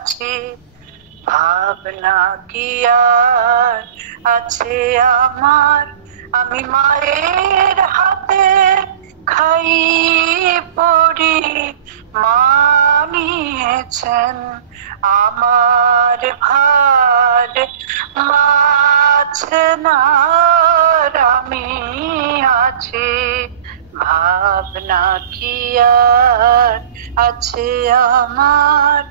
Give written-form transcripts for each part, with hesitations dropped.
আছে, ভাবনা কি আর আছে আমার। আমি মায়ের হাতে খাই পড়ি, মা নিয়েছেন আমার ভার। মাছে না আমি আছি, ভাবনা কি আর আছে আমার।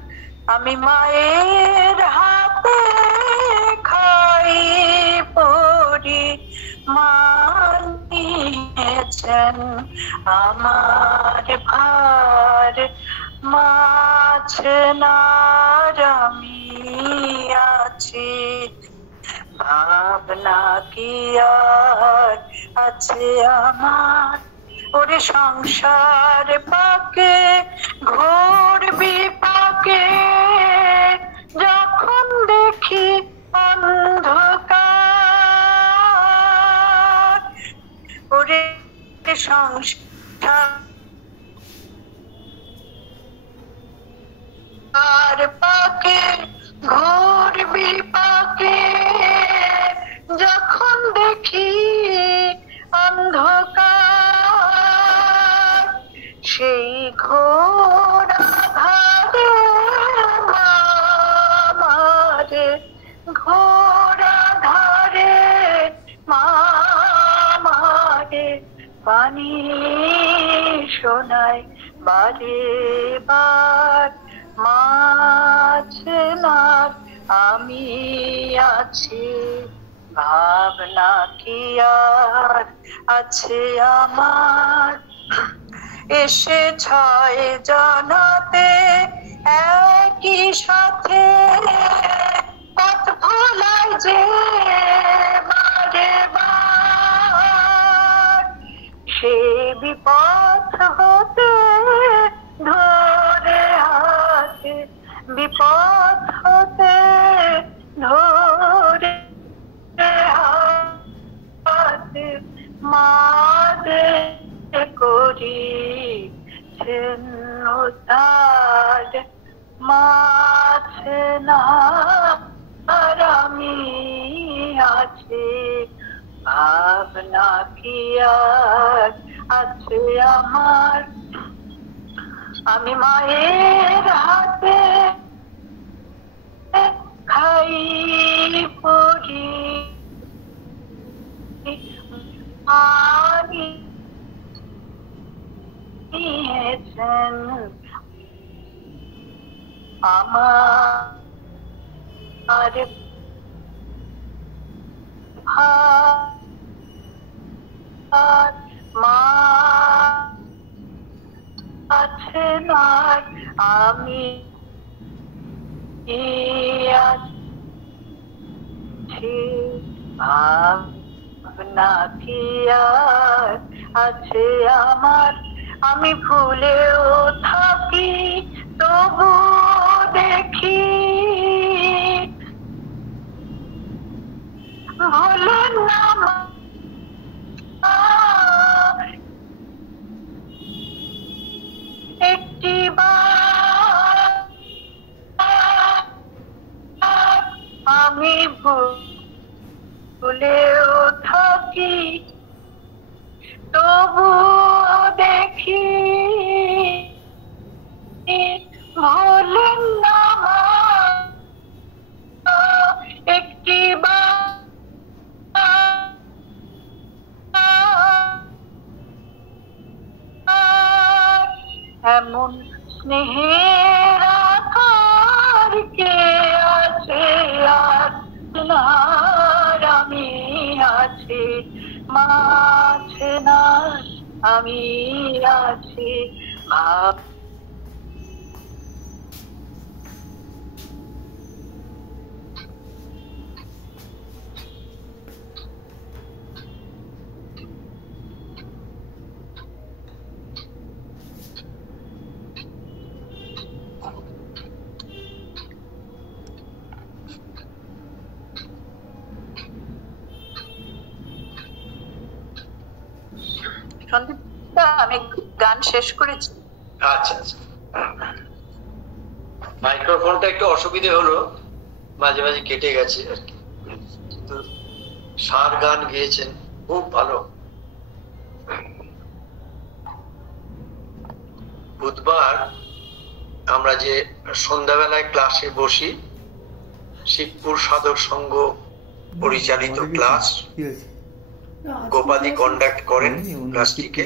আমি মায়ের হাতে খাই পড়ি, মা নিয়েছেন আমার ভার। মাছে না আমি আছি, ভাবনা কি আর আছে আমার। ওরে সংসার পাকে ঘোর বিপাকে, যখন দেখি অন্ধকার। ওরে সংসার পাকে ঘোর বিপাকে, যখন দেখি অন্ধকার। সেই ঘোর আধারে মামারে, ঘোর আধারে মামারে পানি শোনায় বারে বার। মাছে না আমি আছি, ভাবনা কি আর আছে আমার। এসে ছয় জানাতে একই সাথে, পথ ভোলায় যে বারে বার। সে বিপথ হতে ধরে হাতে, বিপথ হতে ধরে হাতে মাঝে করিছেন উদ্ধার। মাছে না আর আমি আছি, ভাবনা কি আর আছে আমার। আমি মায়ের হাতে খাই পড়ি, নিয়েছেন আমার ভার। মা আছে না আমি আছি, ভাবনা কি আর আছে আমার। আমি ভুলেও থাকি তবু দেখি, ভুলেন না একটি বার। আমি ভুলেও থাকি তবু দেখি, ভুলেন না একটি বার। এমন স্নেহের আকার কে আছে আর আমি আছি, মাছে না আমি আছি, ভাব সন্দীপ, আমি গান শেষ করেছি। আচ্ছা আচ্ছা, মাইক্রোফোনটা একটু অসুবিধে হলো, মাঝে মাঝে কেটে গেছে আর কি। কিন্তু সার গান গেয়েছেন, খুব ভালো। বুধবার আমরা যে সন্ধ্যাবেলায় ক্লাসে বসি, শিবপুর সাধক সংঘ পরিচালিত ক্লাস, গোপাদি কন্ডাক্ট করেন ক্লাসটিকে।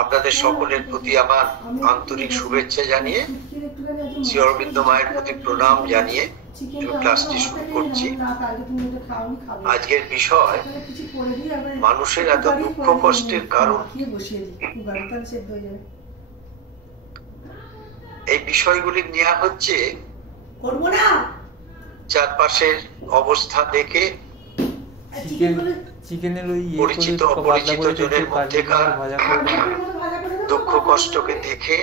আপনাদের সকলের প্রতি আমার আন্তরিক শুভেচ্ছা জানিয়ে, শ্রী অরবিন্দ মায়ের প্রতি প্রণাম জানিয়ে ক্লাসটি শুরু করছি। আজকের বিষয় মানুষের এত দুঃখ কষ্টের কারণ। এই বিষয়গুলি নেওয়া হচ্ছে চারপাশের অবস্থা দেখে, পরিচিত অপরিচিত জনের মধ্যেকার দুঃখ কষ্টকে দেখে,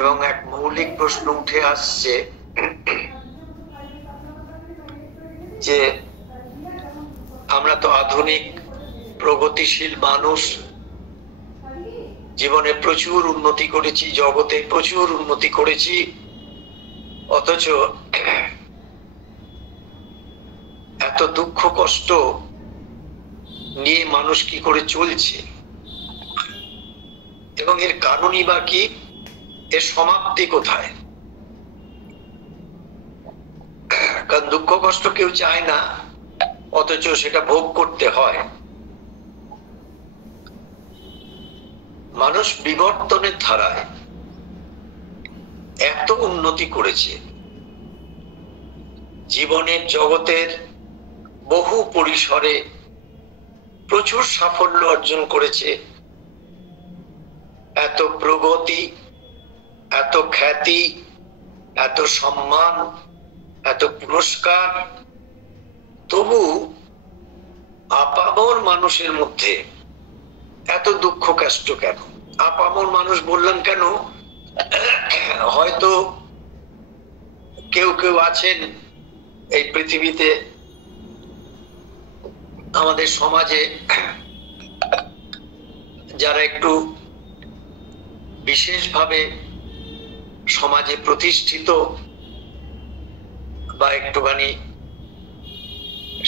এবং এক মৌলিক প্রশ্ন উঠে আসছে যে আমরা তো আধুনিক প্রগতিশীল মানুষ, জীবনে প্রচুর উন্নতি করেছি, জগতে প্রচুর উন্নতি করেছি, অথচ এত দুঃখ কষ্ট নিয়ে মানুষ কি করে চলছে, এবং এর কারণই বা কি, এর সমাপ্তি কোথায়? কারণ দুঃখ কষ্ট কেউ চায় না, অথচ সেটা ভোগ করতে হয়। মানুষ বিবর্তনের ধারায় এত উন্নতি করেছে, জীবনের জগতের বহু পরিসরে প্রচুর সাফল্য অর্জন করেছে, এত প্রগতি, এত খ্যাতি, এত সম্মান, এত পুরস্কার, তবু আপামর মানুষের মধ্যে এত দুঃখ কষ্ট কেন? আপামর মানুষ বললাম কেন? হয়তো কেউ কেউ আছেন এই পৃথিবীতে, আমাদের সমাজে, যারা একটু বিশেষভাবে সমাজে প্রতিষ্ঠিত, বা একটুখানি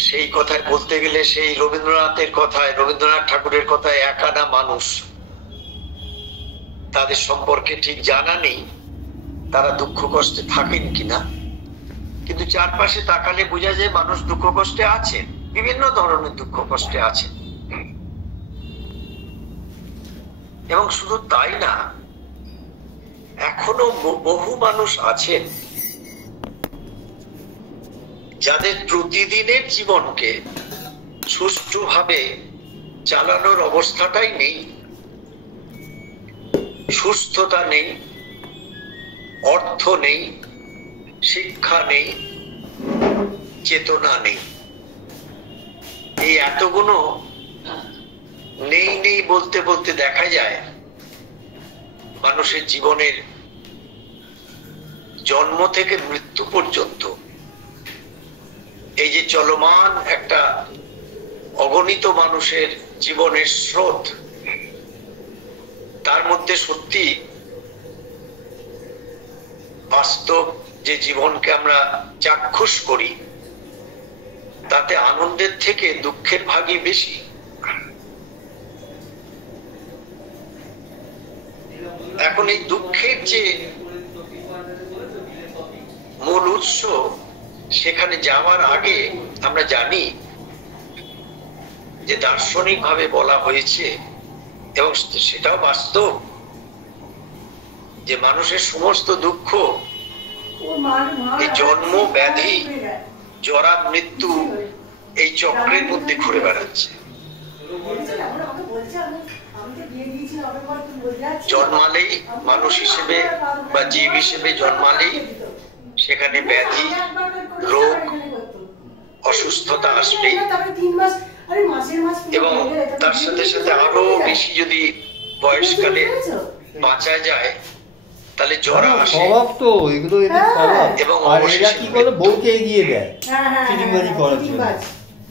সেই কথায় বলতে গেলে সেই রবীন্দ্রনাথের কথায়, রবীন্দ্রনাথ ঠাকুরের কথায় একানা মানুষ, তাদের সম্পর্কে ঠিক জানা নেই তারা দুঃখ কষ্টে থাকেন কিনা। কিন্তু চারপাশে তাকালে বোঝা যায় মানুষ দুঃখ কষ্টে আছেন, বিভিন্ন ধরনের দুঃখ কষ্টে আছেন। এবং শুধু তাই না, এখনো বহু মানুষ আছেন যাদের প্রতিদিনের জীবনকে সুষ্ঠুভাবে চালানোর অবস্থাটাই নেই, সুস্থতা নেই, অর্থ নেই, শিক্ষা নেই, চেতনা নেই। এই এতগুলো নেই নেই বলতে বলতে দেখা যায় মানুষের জীবনের জন্ম থেকে মৃত্যু পর্যন্ত এই যে চলমান একটা অগণিত মানুষের জীবনের স্রোত, তার মধ্যে সত্যি বাস্তব যে জীবনকে আমরা চাক্ষুষ করি, তাতে আনন্দের থেকে দুঃখের ভাগই বেশি। এখন এই দুঃখের যে মূল উৎস, সেখানে যাওয়ার আগে আমরা জানি যে দার্শনিক ভাবে বলা হয়েছে, এবং সেটাও বাস্তব, যে মানুষের সমস্ত দুঃখ এই জন্ম, ব্যাধি, জরা, মৃত্যু, এই চক্রের মধ্যে ঘুরে বেড়াচ্ছে। জন্মালেই মানুষ হিসেবে বা জীব হিসেবে জন্মালেই সেখানে ব্যাধি, রোগ, অসুস্থতা আসবেই, এবং তার সাথে সাথে আরো বেশি যদি বয়সকালে বাঁচা যায় তাহলে জরা আসে, এবং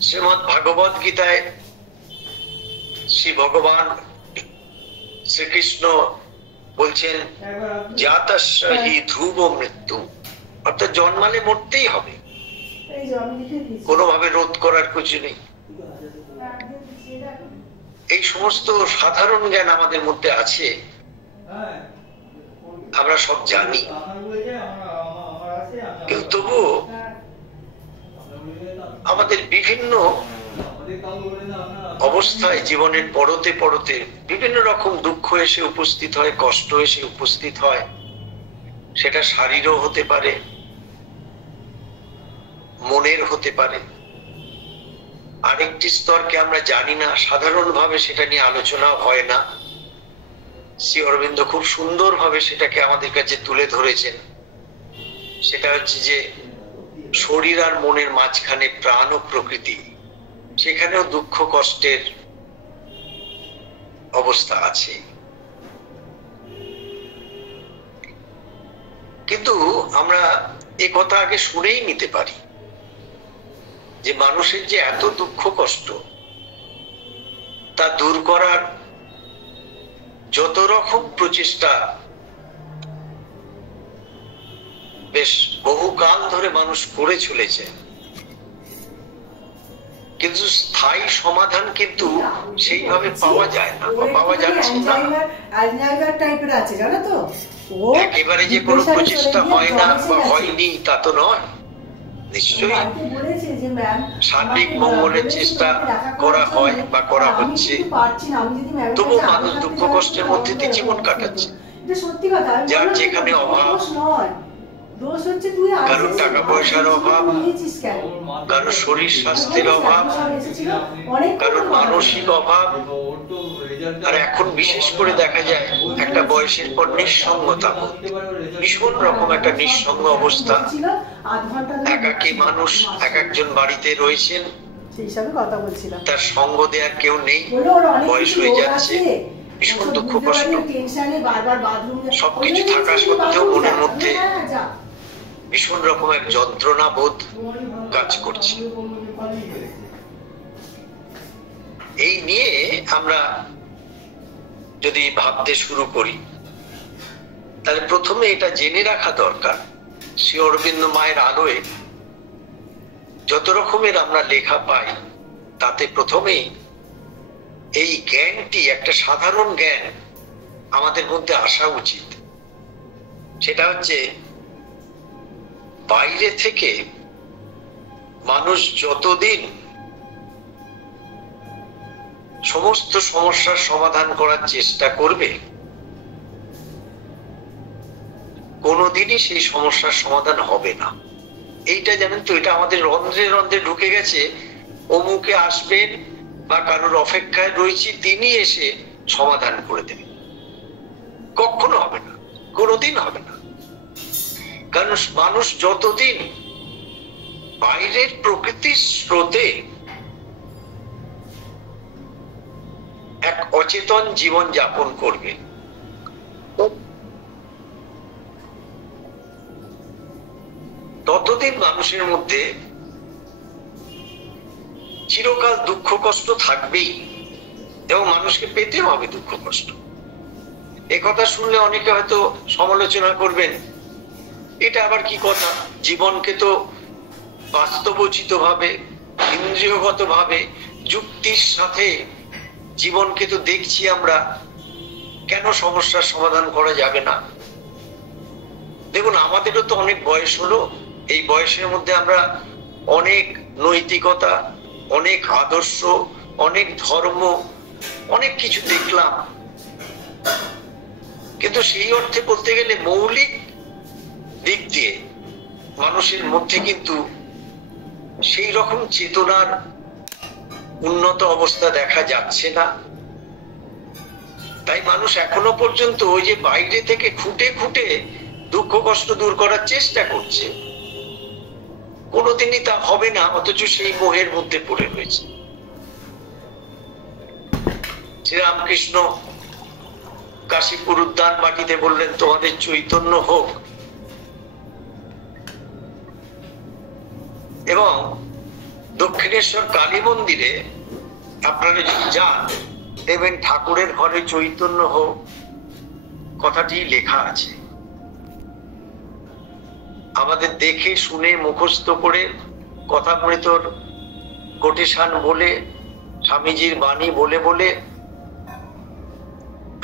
শ্রীমদ্ ভাগবত গীতায় শ্রী ভগবান শ্রীকৃষ্ণ বলছেন জাতস্য হি ধ্রুব মৃত্যু, অর্থাৎ জন্মালে মরতেই হবে, কোনোভাবে রোধ করার কিছু নেই। এই সমস্ত সাধারণ জ্ঞান আমাদের মধ্যে আছে, আমরা সব জানি, কিন্তু তবুও আমাদের বিভিন্ন অবস্থায় জীবনের পরতে পরতে বিভিন্ন রকম দুঃখ এসে উপস্থিত হয়, কষ্ট এসে উপস্থিত হয়। সেটা শারীরও হতে পারে, মনের হতে পারে। আরেকটি স্তরকে আমরা জানি না, সাধারণভাবে সেটা নিয়ে আলোচনা হয় না। শ্রী অরবিন্দ খুব সুন্দরভাবে সেটাকে আমাদের কাছে তুলে ধরেছেন। সেটা হচ্ছে যে শরীর আর মনের মাঝখানে প্রাণ ও প্রকৃতি, সেখানেও দুঃখ কষ্টের অবস্থা আছে। কিন্তু আমরা এ কথা আগে শুনেই নিতে পারি যে মানুষের যে এত দুঃখ কষ্ট, তা দূর করার যত রকম প্রচেষ্টা বেশ বহুকাল ধরে মানুষ করে চলেছে, কিন্তু স্থায়ী সমাধান কিন্তু সেইভাবে পাওয়া যায় না, পাওয়া যাচ্ছে না। একেবারে যে কোনো প্রচেষ্টা হয় না বা হয়নি তা তো নয়, নিশ্চয়ই সার্বিক মঙ্গলের চেষ্টা করা হয় বা করা হচ্ছে, তবু মানুষ দুঃখ কষ্টের মধ্যে দিয়ে জীবন কাটাচ্ছে। যার যেখানে অভাব, কারোর টাকা পয়সার অভাব, কারোর শরীর স্বাস্থ্যের অভাব, কারোর মানসিক অভাব, আর এখন বিশেষ করে দেখা যায় একটা বয়সের পর নিঃসঙ্গতা, ভীষণ রকম একটা নিঃসঙ্গ অবস্থা। একাকী মানুষ এক একজন বাড়িতে রয়েছেন, তার সঙ্গ দেওয়ার কেউ নেই, বয়স হয়ে যাচ্ছে, ভীষণ দুঃখ কষ্ট, সবকিছু থাকা সত্ত্বেও মনের মধ্যে ভীষণ রকম এক যন্ত্রণা বোধ কাজ করছে। এই নিয়ে আমরা যদি ভাবতে শুরু করি, তাহলে প্রথমে এটা জেনে রাখা দরকার, শ্রী অরবিন্দ মায়ের আলোয় যত রকমের আমরা লেখা পাই, তাতে প্রথমেই এই জ্ঞানটি একটা সাধারণ জ্ঞান আমাদের মধ্যে আসা উচিত। সেটা হচ্ছে বাইরে থেকে মানুষ যতদিন সমস্ত সমস্যার সমাধান করার চেষ্টা করবে, কোনোদিনই সেই সমস্যার সমাধান হবে না। এইটা জানেন তো, এটা আমাদের রন্ধ্রে রন্ধ্রে ঢুকে গেছে। অমুকে আসবেন বা কারোর অপেক্ষায় রয়েছি, তিনি এসে সমাধান করে দেবেন। কখনো হবে না, কোনোদিন হবে না। কারণ মানুষ যতদিন বাইরের প্রকৃতির স্রোতে এক অচেতন জীবন যাপন করবে, ততদিন মানুষের মধ্যে চিরকাল দুঃখ কষ্ট থাকবেই, এবং মানুষকে পেতেও হবে দুঃখ কষ্ট। এ কথা শুনলে অনেকে হয়তো সমালোচনা করবেন, এটা আবার কি কথা, জীবনকে তো বাস্তবোচিত ভাবে, ইন্দ্রিয়গত ভাবে, যুক্তির সাথে জীবনকে তো দেখছি আমরা, কেন সমস্যার সমাধান করা যাবে না? দেখুন, আমাদেরও তো অনেক বয়স হলো, এই বয়সের মধ্যে আমরা অনেক নৈতিকতা, অনেক আদর্শ, অনেক ধর্ম, অনেক কিছু দেখলাম, কিন্তু সেই অর্থে বলতে গেলে মৌলিক দিক দিয়ে মানুষের মধ্যে কিন্তু সেই রকম চেতনার উন্নত অবস্থা দেখা যাচ্ছে না। তাই মানুষ এখনো পর্যন্ত ওই যে বাইরে থেকে খুঁটে খুঁটে দুঃখ কষ্ট দূর করার চেষ্টা করছে, কোনোদিনই তা হবে না, অথচ সেই মোহের মধ্যে পড়ে রয়েছে। শ্রীরামকৃষ্ণ কাশীপুর উদ্যান বাটিতে বললেন, তোমাদের চৈতন্য হোক। এবং দক্ষিণেশ্বর কালী মন্দিরে আপনারা যদি যান, দেখবেন ঠাকুরের ঘরে চৈতন্য হোক, কথাটি লেখা আছে। আমাদের দেখে শুনে মুখস্থ করে কথামৃতর কোটেশন বলে, স্বামীজির বাণী বলে বলে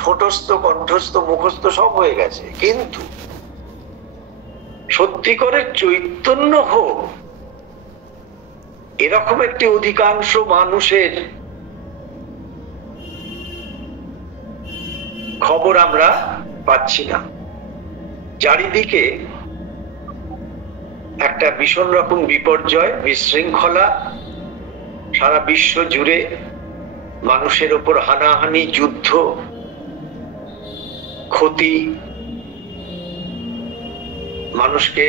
ঠোঁটস্থ কণ্ঠস্থ মুখস্থ সব হয়ে গেছে, কিন্তু সত্যি করে চৈতন্য হোক এরকম একটি অধিকাংশ মানুষের খবর আমরা পাচ্ছি না। চারিদিকে একটা ভীষণ রকম বিপর্যয়, বিশৃঙ্খলা, সারা বিশ্ব জুড়ে মানুষের উপর হানাহানি, যুদ্ধ, ক্ষতি, মানুষকে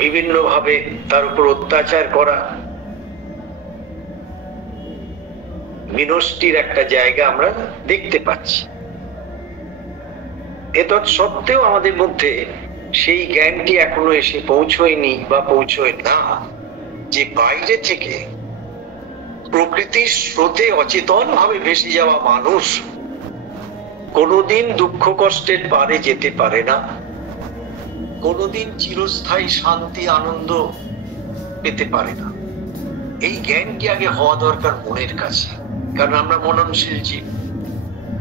বিভিন্নভাবে তার উপর অত্যাচার করা, বিনষ্টির একটা জায়গা আমরা দেখতে পাচ্ছি। এতৎ সত্ত্বেও আমাদের মধ্যে সেই জ্ঞানটি এখনো এসে পৌঁছয়নি বা পৌঁছয় না যে বাইরে থেকে প্রকৃতির স্রোতে অচেতন ভাবে ভেসে যাওয়া মানুষ কোনোদিন দুঃখ কষ্টের পারে যেতে পারে না, কোনোদিন চিরস্থায়ী শান্তি আনন্দ পেতে পারে না। এই জ্ঞানটি আগে হওয়া দরকার মনের কাছে, কারণ আমরা মননশীল জীব,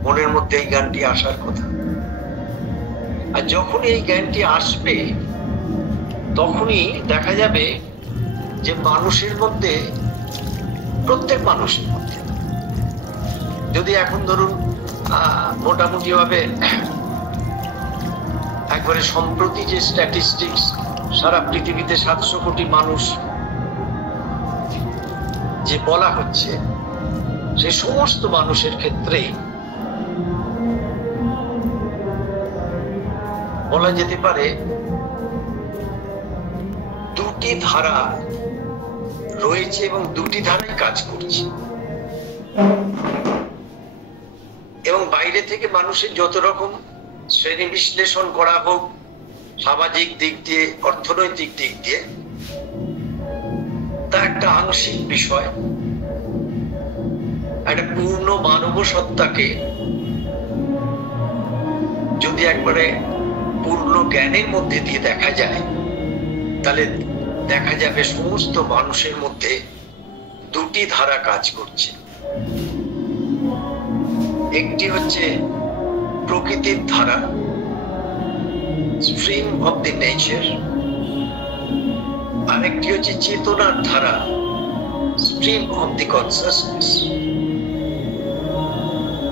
মনের মধ্যে এই জ্ঞানটি আসার কথা। আর যখন এই জ্ঞানটি আসবে তখনই দেখা যাবে যে মানুষের মধ্যে, প্রত্যেক মানুষের মধ্যে, যদি এখন ধরুন মোটামুটি ভাবে একবারে সম্প্রতি যে স্ট্যাটিস্টিক্স, সারা পৃথিবীতে 700 কোটি মানুষ যে বলা হচ্ছে, সে সমস্ত মানুষের ক্ষেত্রে বলা যেতে পারে দুটি ধারা রয়েছে এবং দুটি ধারায় কাজ করছে। এবং বাইরে থেকে মানুষের যত রকম শ্রেণী বিশ্লেষণ করা হোক, সামাজিক দিক দিয়ে, অর্থনৈতিক দিক দিয়ে, তা একটা আংশিক বিষয়। একটা পূর্ণ মানব সত্তাকে যদি একবারে পূর্ণ জ্ঞানের মধ্যে দিয়ে দেখা যায়, তাহলে দেখা যাবে সমস্ত মানুষের মধ্যে দুটি ধারা কাজ করছে। একটি হচ্ছে প্রকৃতির ধারা, স্ট্রিম অফ দি নেচার, আরেকটি হচ্ছে চেতনার ধারা, স্ট্রিম অফ দি কনসাসনেস।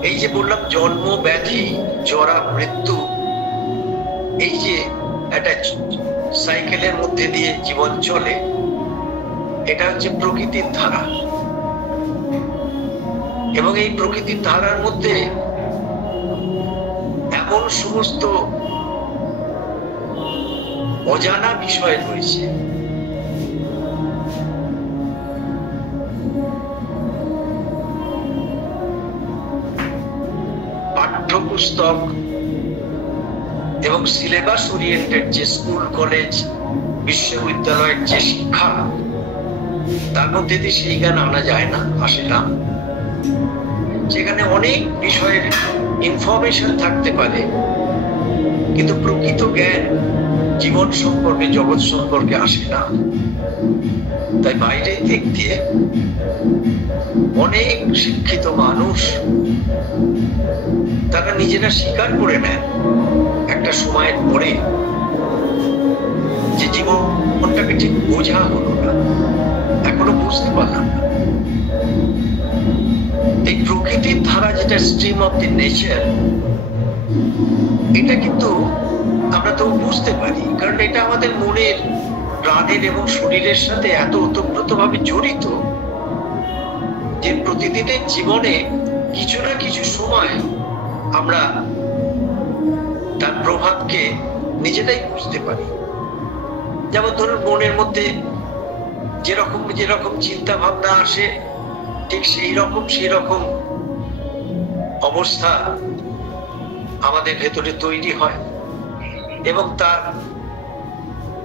এই যে বললাম জন্ম, ব্যাধি, জরা, মৃত্যু, এই যে একটা সাইকেলের মধ্যে দিয়ে জীবন চলে, এটা হচ্ছে প্রকৃতির ধারা। এবং এই প্রকৃতির ধারার মধ্যে এমন সমস্ত অজানা বিষয় রয়েছে, পাঠ্যপুস্তক এবং সিলেবাস ওরিয়েন্টেড যে স্কুল, কলেজ, বিশ্ববিদ্যালয়ের যে শিক্ষা, তার মধ্যে দিয়ে সেই জ্ঞান আনা যায় না, আসে না। সেখানে অনেক বিষয়ের ইনফরমেশন থাকতে পারে, কিন্তু প্রকৃত জ্ঞান জীবন সম্পর্কে, জগৎ সম্পর্কে আসে না। তাই বাইরের দিক দিয়ে অনেক শিক্ষিত মানুষ তারা নিজেরা স্বীকার করে নেন একটা সময়ের পরে যে জীবনটাকে ঠিক বোঝা হলো না, এখনো বুঝতে পারলাম না। এই প্রকৃতির ধারা যেটা স্ট্রিম অফ দি নেচার, এটা কিন্তু আমরা তো বুঝতে পারি, কারণ এটা আমাদের মনের, প্রাণের এবং শরীরের সাথে এত ওতপ্রোতভাবে জড়িত যে প্রতিদিনের জীবনে কিছু না কিছু সময় আমরা তার প্রভাবকে নিজেরাই বুঝতে পারি। যেমন ধরুন মনের মধ্যে যেরকম যেরকম চিন্তা ভাবনা আসে, ঠিক সেই রকম অবস্থা আমাদের ভেতরে তৈরি হয় এবং তার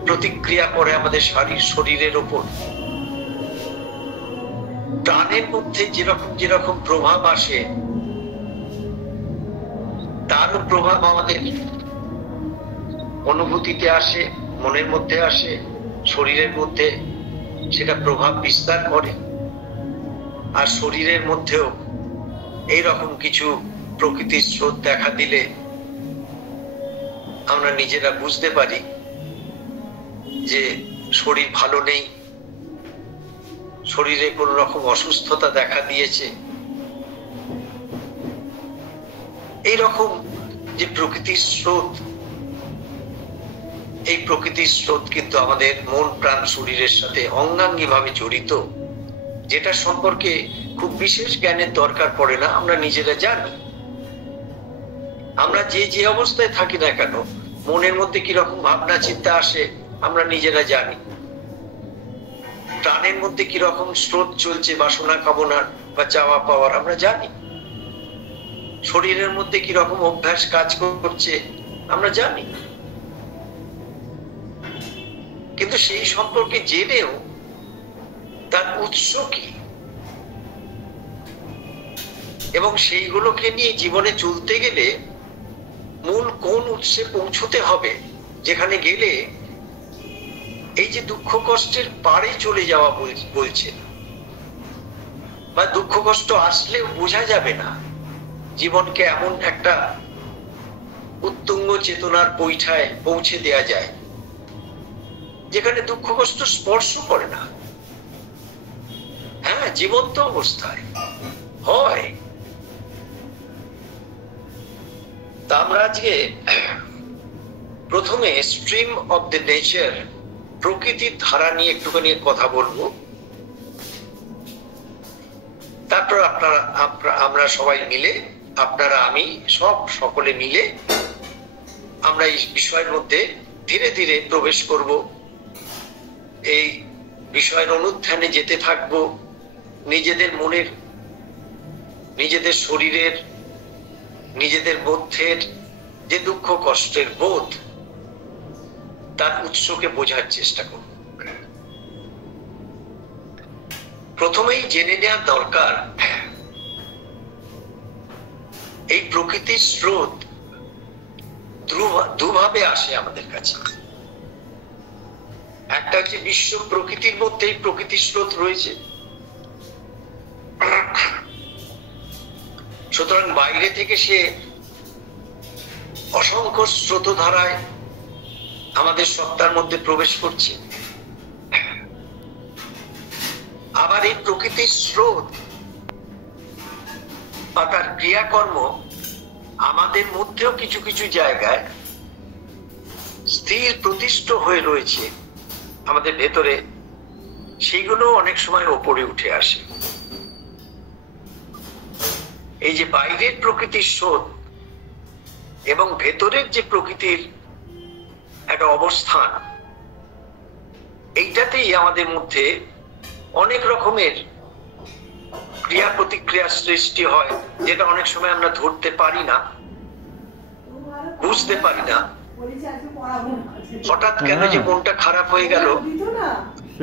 প্রতিক্রিয়া করে আমাদের শরীরের উপর। প্রাণের মধ্যে যেরকম প্রভাব আসে, তারও প্রভাব আমাদের অনুভূতিতে আসে, মনের মধ্যে আসে, শরীরের মধ্যে সেটা প্রভাব বিস্তার করে। আর শরীরের মধ্যেও এইরকম কিছু প্রকৃতির স্রোত দেখা দিলে আমরা নিজেরা বুঝতে পারি যে শরীর ভালো নেই, শরীরে কোন রকম অসুস্থতা দেখা দিয়েছে। এইরকম যে প্রকৃতির স্রোত, এই প্রকৃতির স্রোত কিন্তু আমাদের মন প্রাণ শরীরের সাথে অঙ্গাঙ্গী ভাবে জড়িত, যেটা সম্পর্কে খুব বিশেষ জ্ঞানের দরকার পড়ে না, আমরা নিজেরা জানি। আমরা যে যে অবস্থায় থাকি না কেন, মনের মধ্যে কিরকম ভাবনা চিন্তা আসে আমরা নিজেরা জানি। প্রাণের মধ্যে কিরকম স্রোত চলছে বাসনা কামনার বা চাওয়া পাওয়ার আমরা জানি। শরীরের মধ্যে কিরকম অভ্যাস কাজ করছে আমরা জানি। কিন্তু সেই সম্পর্কে জেনেও তার উৎস কি এবং সেইগুলোকে নিয়ে জীবনে চলতে গেলে মূল কোন উৎসে পৌঁছতে হবে, যেখানে গেলে এই যে দুঃখ কষ্টের পারে চলে যাওয়া বলছে, বা দুঃখ কষ্ট আসলেও বোঝা যাবে না, জীবনকে এমন একটা উত্তুঙ্গ চেতনার পৈঠায় পৌঁছে দেয়া যায় যেখানে দুঃখ কষ্ট স্পর্শ করে না। হ্যাঁ, জীবন্ত অবস্থায় হয়। তা আমরা আজকে প্রথমে স্ট্রিম অফ দ্য নেচার, প্রকৃতির ধারা নিয়ে একটুখানি কথা বলবো। তারপর আমরা সবাই মিলে, আপনারা আমি সকলে মিলে আমরা এই বিষয়ের মধ্যে ধীরে ধীরে প্রবেশ করব, এই বিষয়ের অনুধ্যানে যেতে থাকব। নিজেদের মনের, নিজেদের শরীরের, নিজেদের মধ্যের যে দুঃখ কষ্টের বোধ, তার উৎসকে বোঝার চেষ্টা করব। প্রথমেই জেনে নেওয়া দরকার এই প্রকৃতির স্রোত দুভাবে আসে আমাদের কাছে। একটা হচ্ছে বিশ্ব প্রকৃতির মধ্যেই প্রকৃতির স্রোত রয়েছে, সুতরাং বাইরে থেকে সে অসংখ্য স্রোতধারায় আমাদের সত্তার মধ্যে প্রবেশ করছে। আবার এই প্রকৃতির স্রোত বা তার ক্রিয়াকর্ম আমাদের মধ্যেও কিছু কিছু জায়গায় স্থির প্রতিষ্ঠ হয়ে রয়েছে আমাদের ভেতরে, সেইগুলো অনেক সময় ওপরে উঠে আসে। এই যে বাইরের প্রকৃতির স্রোত এবং ভেতরের যে প্রকৃতির একটা অবস্থান, এইটাতেই আমাদের মধ্যে অনেক রকমের ক্রিয়া প্রতিক্রিয়া সৃষ্টি হয়, যেটা অনেক সময় আমরা ধরতে পারি না, বুঝতে পারি না। হঠাৎ কেন যে মনটা খারাপ হয়ে গেল,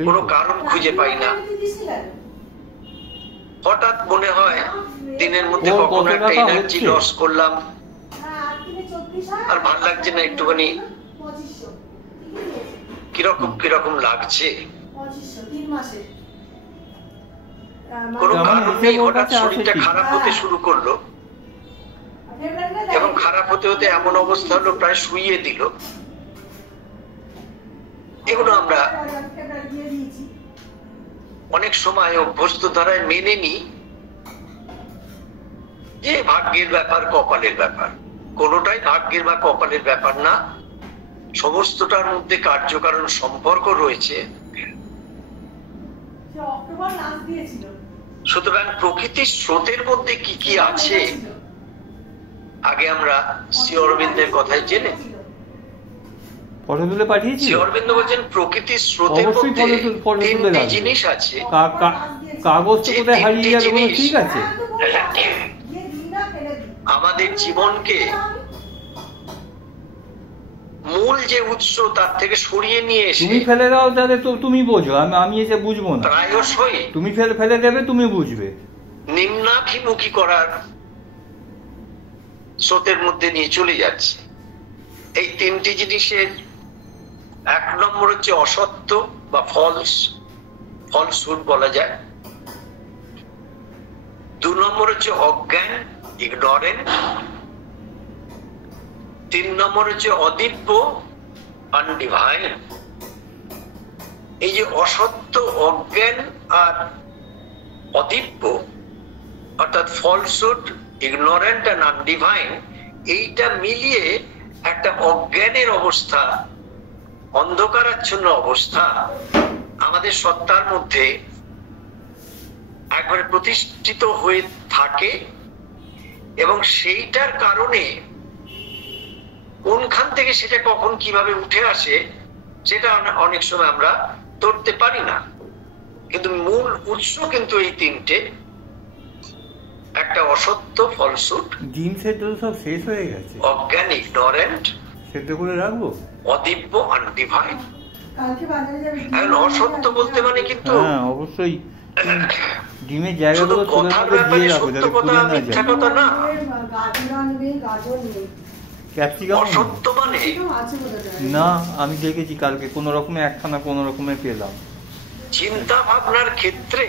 কোনো কারণ খুঁজে পাই না। হঠাৎ মনে হয় দিনের মধ্যে কখনো একটা এনার্জি লস করলাম, আর ভালো লাগছে না, একটুখানি কিরকম কিরকম লাগছে, কোনো কারণ নেই, হঠাৎ শরীরটা খারাপ হতে শুরু করলো এবং খারাপ হতে হতে এমন অবস্থা হলো প্রায় শুইয়ে দিল। এগুলো আমরা অনেক সময় অভ্যস্ত ধারায় মেনে নিই যে ভাগ্যের ব্যাপার, কপালের ব্যাপার। কোনোটাই ভাগ্যের বা কপালের ব্যাপার না, সমস্তটার মধ্যে কার্যকারণ সম্পর্ক রয়েছে। সুতরাং প্রকৃতির স্রোতের মধ্যে কি কি আছে, আগে আমরা শ্রী অরবিন্দের কথায় জেনে। শ্রী অরবিন্দ বলছেন প্রকৃতির স্রোতের মধ্যে তিনটি জিনিস আছে। আমাদের জীবনকে মূল যে উৎস তার থেকে সরিয়ে নিয়ে এসে, তুমি ফেলে দাও তাহলে তো তুমি বোঝো, আমি এসে বুঝবো না। প্রায়শই তুমি ফেলে দেবে, তুমি বুঝবে। নিম্নাভিমুখী করার স্রোতের মধ্যে নিয়ে চলে যাচ্ছে। এই তিনটি জিনিসের এক নম্বর হচ্ছে অসত্য বা ফলসহুড বলা যায়, 2 নম্বর হচ্ছে অজ্ঞান, ইগনোরেন্ট, 3 নম্বর হচ্ছে অদিব্য, আনডিভাইন। এই যে অসত্য, অজ্ঞান আর অদিব্য অর্থাৎ ফলসহুড, ইগনোরেন্ট এন্ড আনডিভাইন, এইটা মিলিয়ে একটা অজ্ঞানের অবস্থা, অন্ধকারাচ্ছন্ন অবস্থা আমাদের সত্তার মধ্যে একবারে প্রতিষ্ঠিত হয়ে থাকে। এবং সেইটার কারণে কোনখান থেকে সেটা কখন কিভাবে উঠে আসে সেটা অনেক সময় আমরা ধরতে পারি না, কিন্তু মূল উৎস কিন্তু এই তিনটে, একটা অসত্য, ফলসহুড, ডিম সেদ্ধ সব শেষ হয়ে গেছে, অজ্ঞান, ইগনোরেন্ট, সেদ্ধ করে রাখবো, অদিব্য, আনডিভাইন। এখন অসত্য বলতে মানে কিন্তু অবশ্যই ডিমের জায়গাগুলো কথার ব্যাপারে সত্য কথা, মিথ্যা কথা না। ক্যাপসিকাম অসত্য মানে না, আমি দেখেছি কালকে কোন রকমে একখানা কোন রকমে পেলাম। চিন্তা ভাবনার ক্ষেত্রে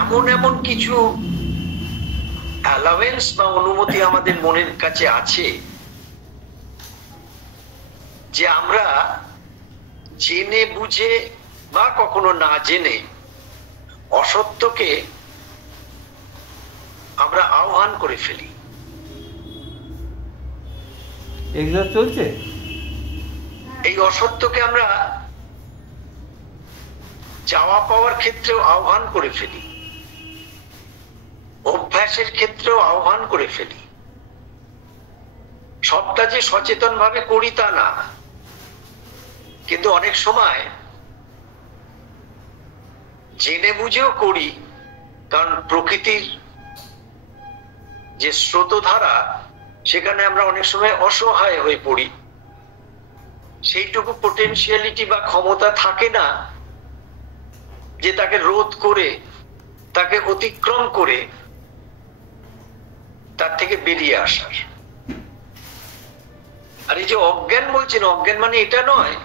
এমন এমন কিছু অ্যালাওয়েন্স বা অনুমতি আমাদের মনের কাছে আছে যে আমরা জেনে বুঝে বা কখনো না জেনে অসত্যকে আমরা আহ্বান করে ফেলি। এগুলো চলছে, এই অসত্যকে আমরা চাওয়া পাওয়ার ক্ষেত্রেও আহ্বান করে ফেলি, অভ্যাসের ক্ষেত্রেও আহ্বান করে ফেলি। সবটা যে সচেতন ভাবে করি তা না, কিন্তু অনেক সময় জেনে বুঝেও করি, কারণ প্রকৃতির যে স্রোতধারা সেখানে আমরা অনেক সময় অসহায় হয়ে পড়ি, সেইটুকু পোটেনশিয়ালিটি বা ক্ষমতা থাকে না যে তাকে রোধ করে, তাকে অতিক্রম করে তার থেকে বেরিয়ে আসার। আর এই যে অজ্ঞান বলছেন, অজ্ঞান মানে এটা নয়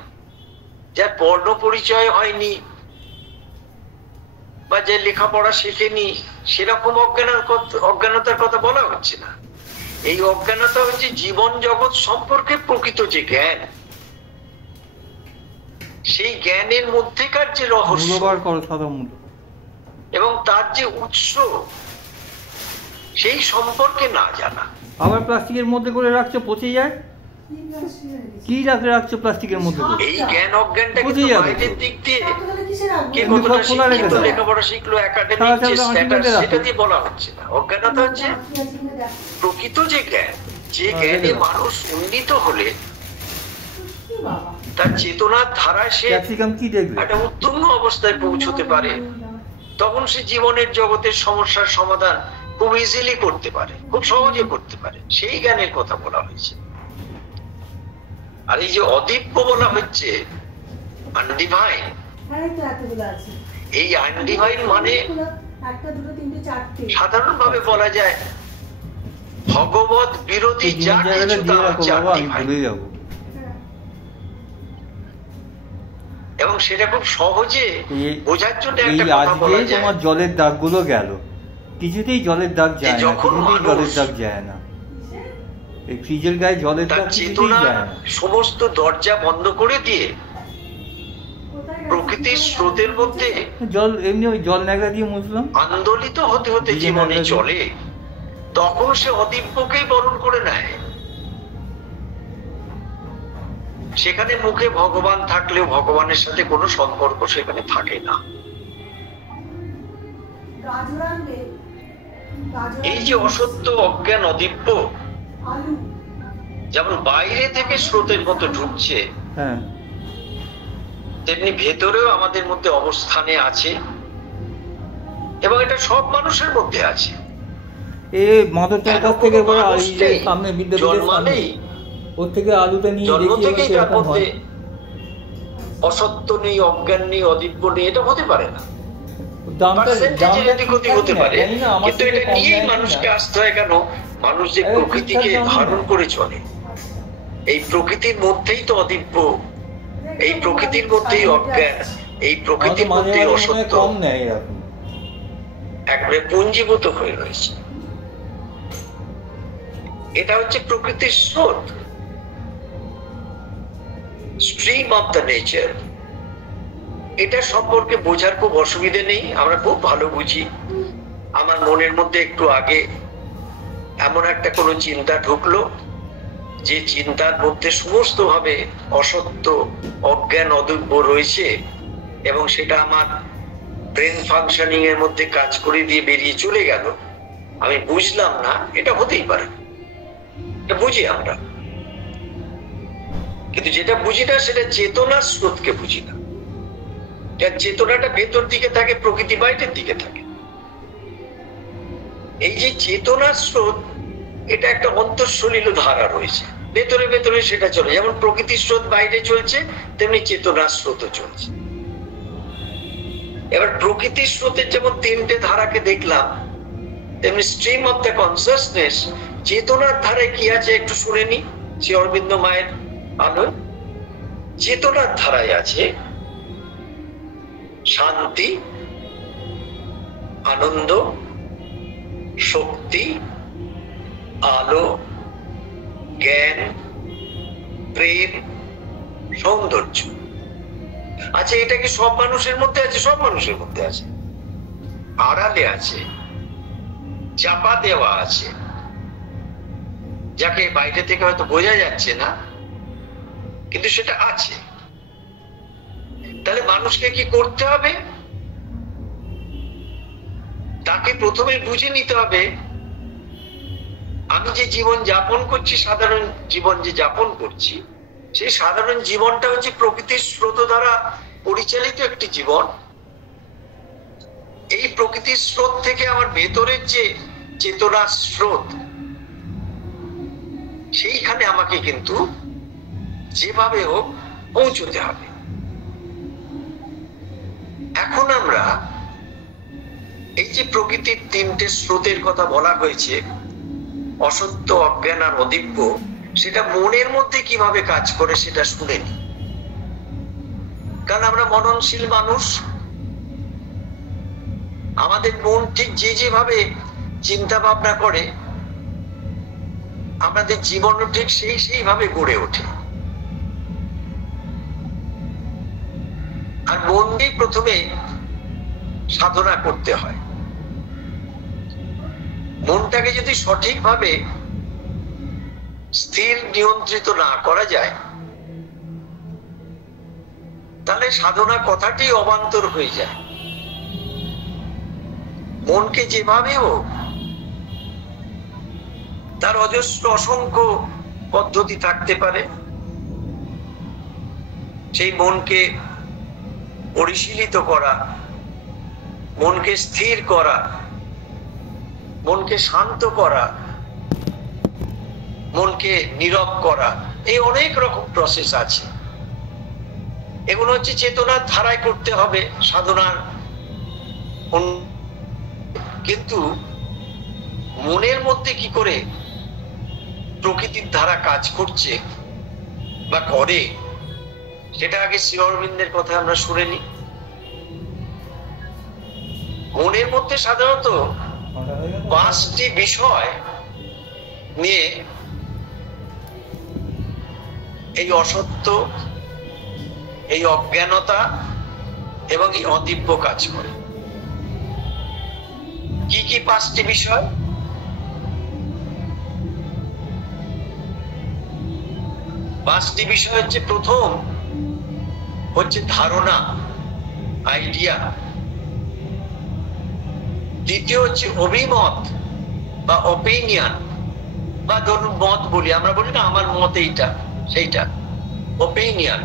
যার বর্ণ পরিচয় হয়নি বা যে লেখাপড়া শেখেনি, সেরকম অজ্ঞানতার কথা বলা হচ্ছে না। এই অজ্ঞানতা হচ্ছে জীবন জগৎ সম্পর্কে প্রকৃত যে জ্ঞান, সেই জ্ঞানের মধ্যেকার যে রহস্য এবং তার যে উৎস, সেই সম্পর্কে না জানা। আবার প্লাস্টিকের মধ্যে করে রাখছো, পচে যায়। কি রাখছো প্লাস্টিকের মধ্যে? এই জ্ঞান অজ্ঞানটা কিন্তু বাইরের দিক দিয়ে কে কতটা শিক্ষিত, লেখাপড়া শিখলো, একাডেমিক যে স্ট্যাটাস, সেটা দিয়ে বলা হচ্ছে না। অজ্ঞানতা হচ্ছে প্রকৃত যে জ্ঞান, যে জ্ঞানে মানুষ উন্নীত হলে তার চেতনার ধারায় সে একটা উত্তম অবস্থায় পৌঁছতে পারে, তখন সে জীবনের জগতের সমস্যার সমাধান খুব ইজিলি করতে পারে, খুব সহজে করতে পারে। সেই জ্ঞানের কথা বলা হয়েছে। আর এই যে অদিব্য বলা হচ্ছে, আনডিভাইন, এই আনডিভাইন মানে সাধারণভাবে বলা যায় ভগবত বিরোধী যা কিছু এবং সেটা খুব সহজে বোঝার জন্য একটা কথা বলা যায়। তোমার জলের দাগগুলো গেল, কিছুতেই জলের দাগ যায় না, কিছুতেই জলের দাগ যায় না। এই ফ্রিজের গায়ে জলের দাগ কিছুতেই যায় না। সমস্ত দরজা বন্ধ করে দিয়ে প্রকৃতির স্রোতের মধ্যে জল, এমনি ওই জল ন্যাকড়া দিয়ে মুছলাম, আন্দোলিত হতে হতে জীবনে চলে, তখন সে অদিব্যকেই বরণ করে নেয়। সেখানে মুখে ভগবান থাকলেও ভগবানের সাথে কোনো সম্পর্ক সেখানে থাকে না। এই যে অসত্য, অজ্ঞান, অদিব্য যেমন বাইরে থেকে স্রোতের মতো ঢুকছে, তেমনি ভেতরেও আমাদের মধ্যে অবস্থানে আছে, এবং এটা সব মানুষের মধ্যে আছে। ওর থেকে আলুটা নিয়ে জন্ম থেকেই তার মধ্যে অসত্য নেই, অজ্ঞান নেই, অদিব্য নেই, এটা হতে পারে না। পার্সেন্টেজের এদিক ওদিক হতে পারে, কিন্তু এটা নিয়েই মানুষকে আসতে হয়। কেন? মানুষ যে প্রকৃতিকে ধারণ করে চলে, এই প্রকৃতির মধ্যেই তো অদিব্য, এই প্রকৃতির মধ্যেই অজ্ঞান, এই প্রকৃতির মধ্যেই অসত্য একবারে পুঞ্জীভূত হয়ে রয়েছে। এটা হচ্ছে প্রকৃতির স্রোত, স্ট্রিম অফ দ্য নেচার। এটা সম্পর্কে বোঝার খুব অসুবিধে নেই, আমরা খুব ভালো বুঝি। আমার মনের মধ্যে একটু আগে এমন একটা কোনো চিন্তা ঢুকলো, যে চিন্তার মধ্যে সমস্ত ভাবে অসত্য, অজ্ঞান, অদিব্য রয়েছে, এবং সেটা আমার ব্রেন ফাংশনিং এর মধ্যে কাজ করে দিয়ে বেরিয়ে চলে গেল। আমি বুঝলাম না, এটা হতেই পারে, এটা বুঝি আমরা, কিন্তু যেটা বুঝি না সেটা চেতনার স্রোতকে বুঝি না। চেতনাটা ভেতর দিকে থাকে, প্রকৃতি বাইরের দিকে থাকে। এই যে চেতনার স্রোত, এটা একটা অন্তঃসলীল ধারা রয়েছে, ভেতরে ভেতরে সেটা চলে। যেমন প্রকৃতির স্রোত বাইরে চলছে, তেমনি চেতনার স্রোতও চলছে। এবার প্রকৃতির স্রোতের যেমন তিনটে ধারাকে দেখলাম, তেমনি স্ট্রিম অফ দ্য কনসাসনেস, চেতনার ধারায় কি আছে একটু শুনে নি। শ্রী অরবিন্দ মায়ের আলোয় চেতনার ধারায় আছে শান্তি, আনন্দ, শক্তি, আলো, জ্ঞান, প্রেম, সৌন্দর্য। আচ্ছা, এটা কি সব মানুষের মধ্যে আছে? সব মানুষের মধ্যে আছে, আড়ালে আছে, চাপা দেওয়া আছে, যাকে বাইরে থেকে হয়তো বোঝা যাচ্ছে না, কিন্তু সেটা আছে। তাহলে মানুষকে কি করতে হবে? তাকে প্রথমে বুঝে নিতে হবে, আমি যে জীবন যাপন করছি, সাধারণ জীবন যে যাপন করছি, সেই সাধারণ জীবনটা হচ্ছে প্রকৃতির স্রোত দ্বারা পরিচালিত একটি জীবন। এই প্রকৃতির স্রোত থেকে আমার ভেতরের যে চেতনার স্রোত, সেইখানে আমাকে কিন্তু যেভাবে হোক পৌঁছতে হবে। এখন আমরা এই যে প্রকৃতির তিনটে স্রোতের কথা বলা হয়েছে, অসত্য, অজ্ঞান আর অদিব্য, সেটা মনের মধ্যে কিভাবে কাজ করে সেটা শুনে নি। কারণ আমরা মননশীল মানুষ, আমাদের মন ঠিক যেভাবে চিন্তা ভাবনা করে, আমাদের জীবনও ঠিক সেইভাবে গড়ে ওঠে। আর মনকে প্রথমে সাধনা করতে হয়। মনটাকে যদি সঠিকভাবে স্থির, নিয়ন্ত্রিত না করা যায়, তাহলে সাধনা কথাটি অবান্তর হয়ে যায়। মনকে যেভাবে হোক, তার অজস্র অসংখ্য পদ্ধতি থাকতে পারে। সেই মনকে পরিশীলিত করা, মনকে স্থির করা, মনকে শান্ত করা, মনকে নীরব করা, এই অনেক রকম প্রসেস আছে। এগুলো হচ্ছে চেতনার ধারায় করতে হবে সাধনার। কিন্তু মনের মধ্যে কি করে প্রকৃতির ধারা কাজ করছে বা করে, সেটা আগে শ্রী অরবিন্দের কথা আমরা শুনে নিই। মনের মধ্যে সাধারণত 5টি বিষয় নিয়ে এই অসত্য, এই অজ্ঞানতা এবং এই অদিব্য কাজ করে। কি কি 5টি বিষয়? পাঁচটি বিষয় হচ্ছে, প্রথম হচ্ছে ধারণা, আইডিয়া। দ্বিতীয় হচ্ছে অভিমত বা অপিনিয়ন, বা ধরুন মত বলি, আমরা বলি না আমার মত এইটা সেইটা, অপিনিয়ন।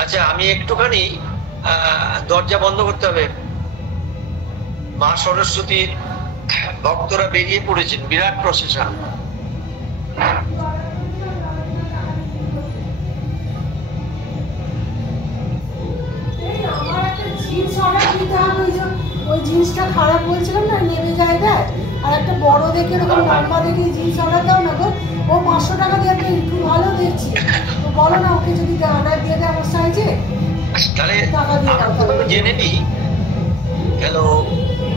আচ্ছা, আমি একটুখানি দরজা বন্ধ করতে হবে, মা সরস্বতীর ভক্তরা বেরিয়ে পড়েছেন, বিরাট প্রসেশন। আমার একটা ওই জিনিসটা খারাপ বলছিলাম না, নেমে যায় দেয়। আর একটা বড় দেখে এরকম লম্বা দেখে জিনিস অর্ডার দাও না গো, ও 500 টাকা দিয়ে একটা একটু ভালো দেখছি, তো বলো না ওকে যদি অর্ডার দিয়ে দেয় আমার সাইজে, টাকা দিয়ে দাও। জেনে নি। হ্যালো,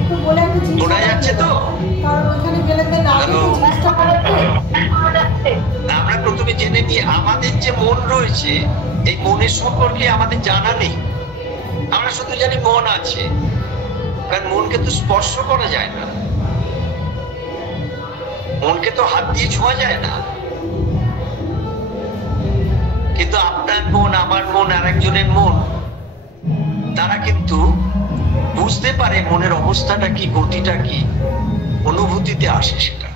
তো বলে একটা জিনিস শোনা যাচ্ছে তো? কারণ ওইখানে গেলে তো লাগে জিনিসটা খারাপ। আমরা প্রথমে জেনে নিই আমাদের যে মন রয়েছে, এই মনের সম্পর্কে আমাদের জানা নেই। আমরা শুধু জানি মন আছে, কারণ মনকে তো স্পর্শ করা যায় না, মনকে তো হাত দিয়ে ছোঁয়া যায় না। কিন্তু আপনার মন, আমার মন, আর একজনের মন, তারা কিন্তু বুঝতে পারে মনের অবস্থাটা কি, গতিটা কি, অনুভূতিতে আসে সেটা।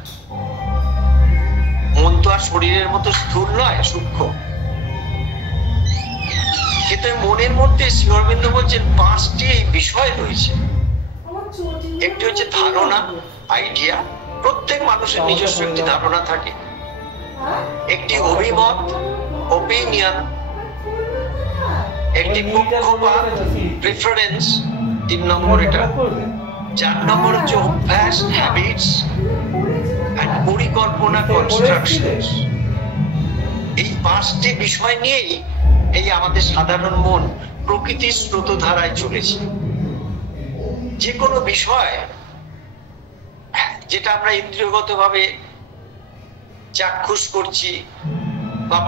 মন তো আর শরীরের মতো স্থূল নয়, সূক্ষ্ম। কিন্তু মনের মধ্যে শ্রী অরবিন্দ বলছেন 5টি বিষয় রয়েছে। একটি হচ্ছে ধারণা, আইডিয়া, প্রত্যেক মানুষের নিজস্ব একটি ধারণা থাকে। একটি অভিমত, ওপিনিয়ন, একটি পক্ষপাত, প্রেফারেন্স, 3 নম্বর এটা। 4 নম্বর হচ্ছে অভ্যাস, হ্যাবিটস, আর পরিকল্পনা, কনস্ট্রাকশনস। এই 5টি বিষয় নিয়েই এই আমাদের সাধারণ মন প্রকৃতির স্রোতধারায় চলেছে। যে কোনো বিষয় যেটা আমরা ইন্দ্রিয়গতভাবে চাক্ষুষ করছি বা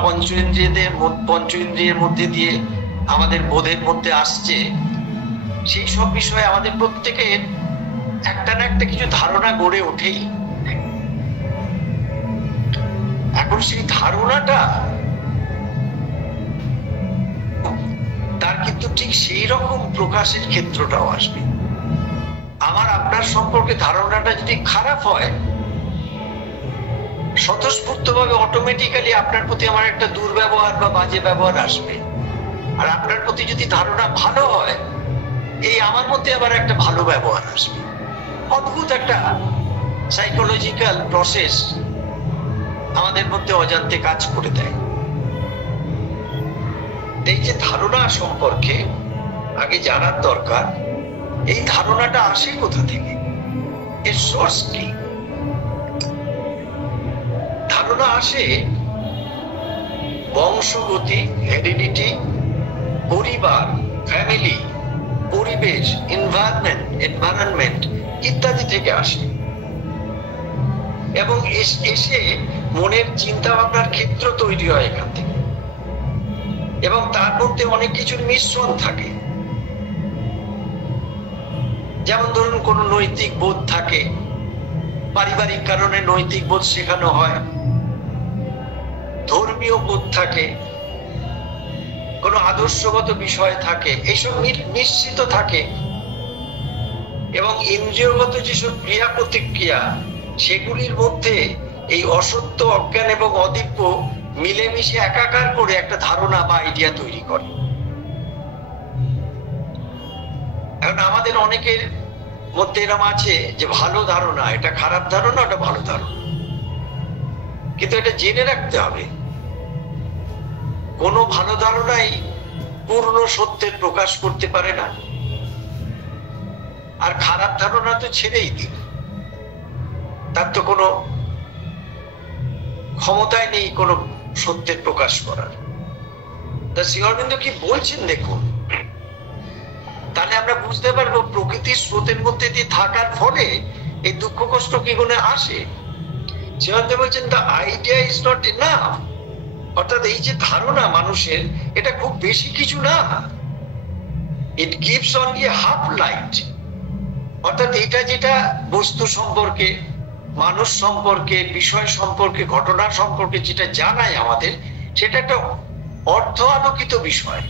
পঞ্চেন্দ্রিয়ের মধ্যে দিয়ে আমাদের বোধের মধ্যে আসছে, সেই সব বিষয়ে আমাদের প্রত্যেকের একটা না একটা কিছু ধারণা গড়ে ওঠেই। এখন সেই ধারণাটা তার কিন্তু ঠিক সেই রকম প্রকাশের ক্ষেত্রটাও আসবে। আমার আপনার সম্পর্কে ধারণাটা যদি খারাপ হয়, স্বতঃস্ফূর্তভাবে অটোমেটিক্যালি আপনার প্রতি আমার একটা দুর্ব্যবহার বা বাজে ব্যবহার আসবে। আর আপনার প্রতি যদি ধারণা ভালো হয়, এই আমার মধ্যে আবার একটা ভালো ব্যবহার আসবে। অদ্ভুত একটা সাইকোলজিক্যাল প্রসেস আমাদের মধ্যে অজান্তে কাজ করে দেয়। এই যে ধারণা সম্পর্কে আগে জানার দরকার, এই ধারণাটা আসে কোথা থেকে, এর সোর্স কি? ধারণা আসে বংশগতি, হেরিডিটি, পরিবার, ফ্যামিলি, পরিবেশ, এনভায়রনমেন্ট ইত্যাদি থেকে আসে, এবং এসে মনের চিন্তা ভাবনার ক্ষেত্র তৈরি হয় এখান থেকে। এবং তার মধ্যে অনেক কিছুর মিশ্রণ থাকে। যেমন ধরুন কোন নৈতিক বোধ থাকে, পারিবারিক কারণে নৈতিক বোধ শেখানো হয়, ধর্মীয় বোধ থাকে, কোন আদর্শগত বিষয় থাকে, এইসব মিশ্রিত থাকে। এবং ইন্দ্রিয়গত যেসব ক্রিয়া প্রতিক্রিয়া, সেগুলির মধ্যে এই অসত্য, অজ্ঞান এবং অদিব্য মিলেমিশে একাকার করে একটা ধারণা বা আইডিয়া তৈরি করে। এখন আমাদের অনেকের মধ্যে এরকম আছে যে ভালো ধারণা, এটা খারাপ ধারণা, ওটা ভালো ধারণা। কিন্তু এটা জেনে রাখতে হবে, কোনো ভালো ধারণাই পূর্ণ সত্যের প্রকাশ করতে পারে না, আর খারাপ ধারণা তো ছেড়েই দিন, তার তো কোনো ক্ষমতাই নেই কোনো সত্যের প্রকাশ করার। তা শ্রী অরবিন্দ কি বলছেন দেখুন, তাহলে আমরা বুঝতে পারবো প্রকৃতির স্রোতের মধ্যে দিয়ে থাকার ফলে এই দুঃখ কষ্ট কি গুণে আসে। শ্রী অরবিন্দ বলছেন the idea is not enough, অর্থাৎ এই যে ধারণা মানুষের, এটা খুব বেশি কিছু না। It gives only half light, অর্থাৎ এটা যেটা বস্তু সম্পর্কে, মানুষ সম্পর্কে, বিষয় সম্পর্কে, ঘটনা সম্পর্কে যেটা জানায় আমাদের, সেটা একটা অর্ধ আলোকিত বিষয়,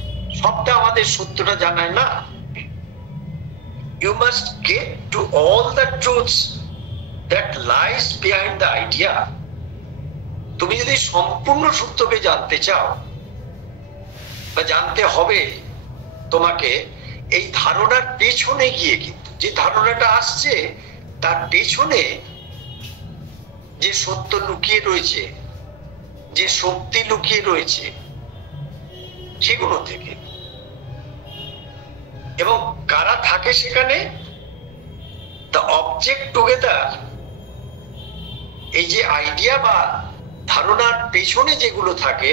সবটা আমাদের সত্যটা জানায় না। You must get to all the truths that lies behind the idea. তুমি যদি সম্পূর্ণ সত্যকে জানতে চাও বা জানতে হবে, তোমাকে এই ধারণার পেছনে গিয়ে, কিন্তু যে ধারণাটা আসছে তার পেছনে যে সত্য লুকিয়ে রয়েছে, যে শক্তি লুকিয়ে রয়েছে, সেগুলো থেকে। এবং কারা থাকে সেখানে, দ্য অবজেক্ট টুগেদার, এই যে আইডিয়া বা ধারণার পেছনে যেগুলো থাকে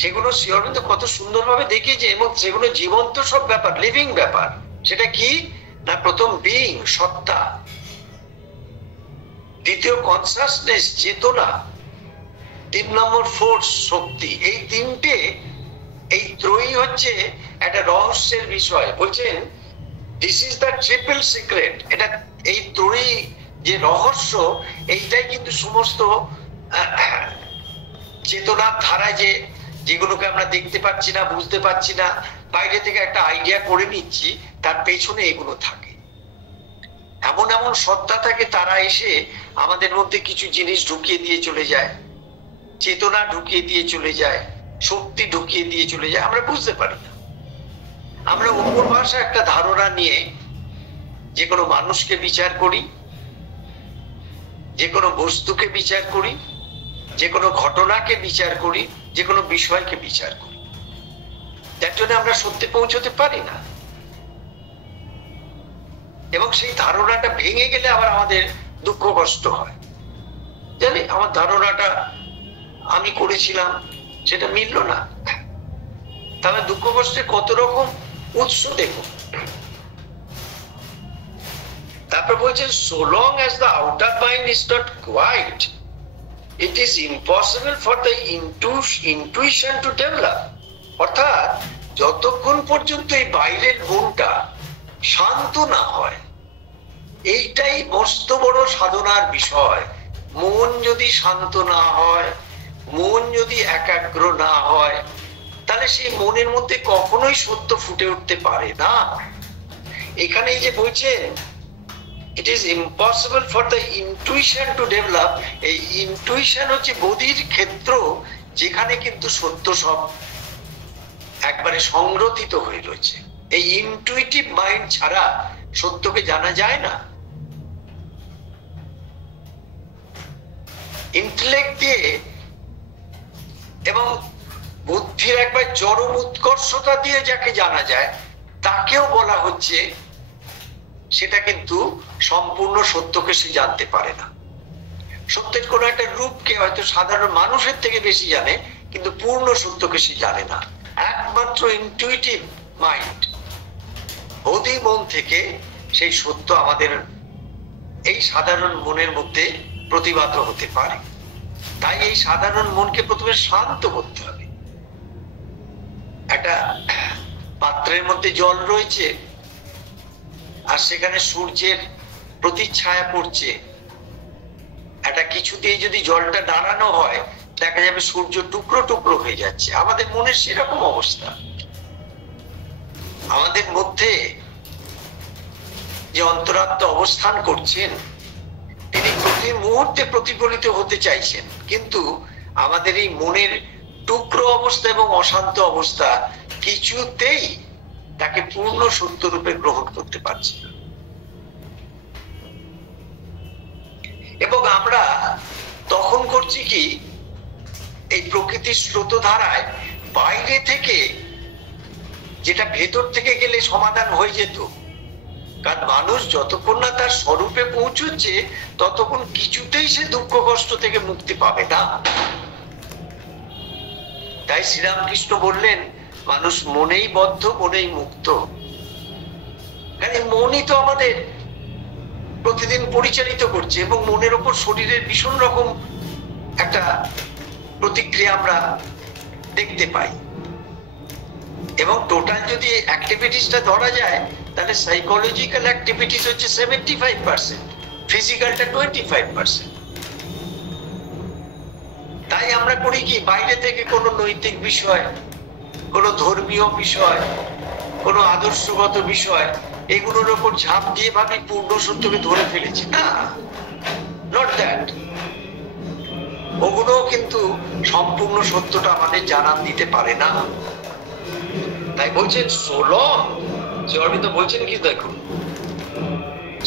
সেগুলো শ্রী অরবিন্দ কত সুন্দরভাবে দেখিয়েছে, এবং সেগুলো জীবন্ত সব ব্যাপার, লিভিং ব্যাপার। সেটা কি না, প্রথম বিইং, সত্তা, দ্বিতীয় কনসাসনেস, চেতনা, 3 নম্বর ফোর্স, শক্তি। এই তিনটে, এই ত্রয়ী হচ্ছে একটা রহস্যের বিষয়। বলছেন this is the triple secret. এটা এই ত্রয়ী যে রহস্য, এইটাই কিন্তু সমস্ত চেতনার ধারায় যেগুলোকে আমরা দেখতে পাচ্ছি না, বুঝতে পারছি না, বাইরে থেকে একটা আইডিয়া করে নিচ্ছি, তার পেছনে এগুলো থাকে। এমন এমন সত্তা থাকে, তারা এসে আমাদের মধ্যে কিছু জিনিস ঢুকিয়ে দিয়ে চলে যায়, চেতনা ঢুকিয়ে দিয়ে চলে যায়, শক্তি ঢুকিয়ে দিয়ে চলে যায়, আমরা বুঝতে পারি না। আমরা উপর ভাষা একটা ধারণা নিয়ে যে কোনো মানুষকে বিচার করি, যে কোনো বস্তুকে বিচার করি, যে কোনো ঘটনাকে বিচার করি, যে কোনো বিষয়কে বিচার করি। যার জন্য আমরা সত্যি পৌঁছতে পারি না, এবং সেই ধারণাটা ভেঙে গেলে আবার আমাদের দুঃখ কষ্ট হয়। জানি আমার ধারণাটা আমি করেছিলাম, সেটা মিলল না, তাহলে দুঃখ কষ্টের কত রকম উৎস দেখো। তারপর বলছেন so long as the outer mind is not quiet, it is impossible for the intuition to develop. অর্থাৎ যতক্ষণ পর্যন্ত এই বাইরের মনটা শান্ত না হয়, এইটাই মস্ত বড় সাধনার বিষয়। মন যদি শান্ত না হয়, মন যদি একাগ্র না হয়, তাহলে সেই মনের মধ্যে কখনোই সত্য ফুটে উঠতে পারে না। এখানে এই যে বলছেন it is impossible for the intuition to develop, এই ইনটুইশন হচ্ছে বোধির ক্ষেত্র, যেখানে কিন্তু সত্য সব একবারে সংরক্ষিত হয়ে রয়েছে। এই ইনটুইটিভ মাইন্ড ছাড়া সত্যকে জানা যায় না। ইন্টেলেক্ট দিয়ে এবং বুদ্ধির একবার চরম উৎকর্ষতা দিয়ে যাকে জানা যায়, তাকেও বলা হচ্ছে সেটা কিন্তু সম্পূর্ণ সত্যকে সে জানতে পারে না। সত্যের কোন একটা রূপকে হয়তো সাধারণ মানুষের থেকে বেশি জানে, কিন্তু পূর্ণ সত্যকে সে জানে না। একমাত্র ইনটুইটিভ মাইন্ড, বোধি মন থেকে সেই সত্য আমাদের এই সাধারণ মনের মধ্যে প্রতিভাত হতে পারে। তাই এই সাধারণ মনকে প্রথমে শান্ত করতে হবে। একটা পাত্রের মধ্যে জল রয়েছে, আর সেখানে সূর্যের প্রতিচ্ছায়া পড়ছে, একটা কিছু দিয়ে যদি জলটা নাড়ানো হয়, দেখা যাবে সূর্য টুকরো টুকরো হয়ে যাচ্ছে। আমাদের মনের সেরকম অবস্থা। আমাদের মধ্যে যে অন্তরাত্মা অবস্থান করছেন, তিনি প্রতি মুহূর্তে প্রতিফলিত হতে চাইছেন, কিন্তু আমাদের এই মনের টুকরো অবস্থা এবং অশান্ত অবস্থা কিছুতেই তাকে পূর্ণ সত্য রূপে গ্রহণ করতে পারছি না। এবং আমরা তখন করছি কি, এই প্রকৃতির স্রোতধারায় বাইরে থেকে, যেটা ভেতর থেকে গেলে সমাধান হয়ে যেত। কারণ মানুষ যতক্ষণ না তার স্বরূপে পৌঁছচ্ছে, ততক্ষণ কিছুতেই সে দুঃখ কষ্ট থেকে মুক্তি পাবে না। তাই শ্রীরামকৃষ্ণ বললেন, মানুষ মনেই বদ্ধ, মনেই মুক্ত। মনই তো আমাদের প্রতিদিন পরিচালিত করছে, এবং মনের ওপর শরীরের ভীষণ রকম একটা প্রতিক্রিয়া আমরা দেখতে পাই। এবং টোটাল যদি অ্যাক্টিভিটিসটা ধরা যায়, তাহলে সাইকোলজিক্যাল অ্যাক্টিভিটিস হচ্ছে 75%, ফিজিক্যালটা 25%। তাই আমরা করি কি, বাইরে থেকে কোনো নৈতিক বিষয়, কোনো ধর্মীয় বিষয়, কোনো আদর্শগত বিষয়, এগুলোর উপর ঝাঁপ দিয়ে ভাবি পূর্ণ সত্যকে ধরে ফেলেছি। না, নট দ্যাট। ওগুলো কিন্তু সম্পূর্ণ সত্যটা আমাদের জানান দিতে পারে না। তাই বলছেন সোলং, শ্রী অরবিন্দ বলছেন কি, দেখুন,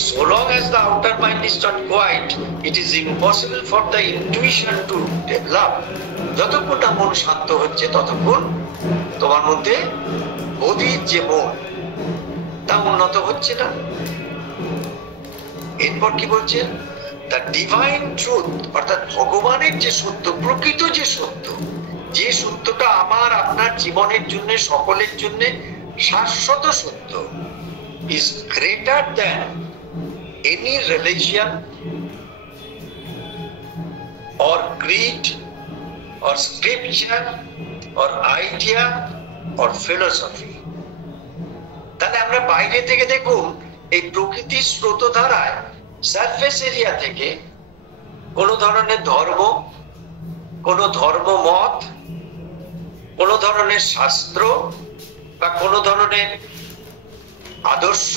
so long as the outer mind is not quiet, it is impossible for the intuition to develop. যতক্ষণ না মন শান্ত হচ্ছে, ততক্ষণ তোমার মধ্যে বোধির যে মন, তা উন্নত হচ্ছে না। এরপর কি বলছেন? দ্য ডিভাইন ট্রুথ, অর্থাৎ ভগবানের যে সত্য, প্রকৃত যে সত্য, যে সত্যটা আমার আপনার জীবনের জন্য, সকলের জন্য শাশ্বত সত্য, is greater than any religion or creed or scripture or idea or philosophy. তাহলে আমরা বাইরে থেকে দেখুন, এই প্রকৃতির স্রোতধারায় সারফেস এরিয়া থেকে কোন ধরনের ধর্ম, কোন ধর্মমত, কোন ধরনের শাস্ত্র বা কোন ধরনের আদর্শ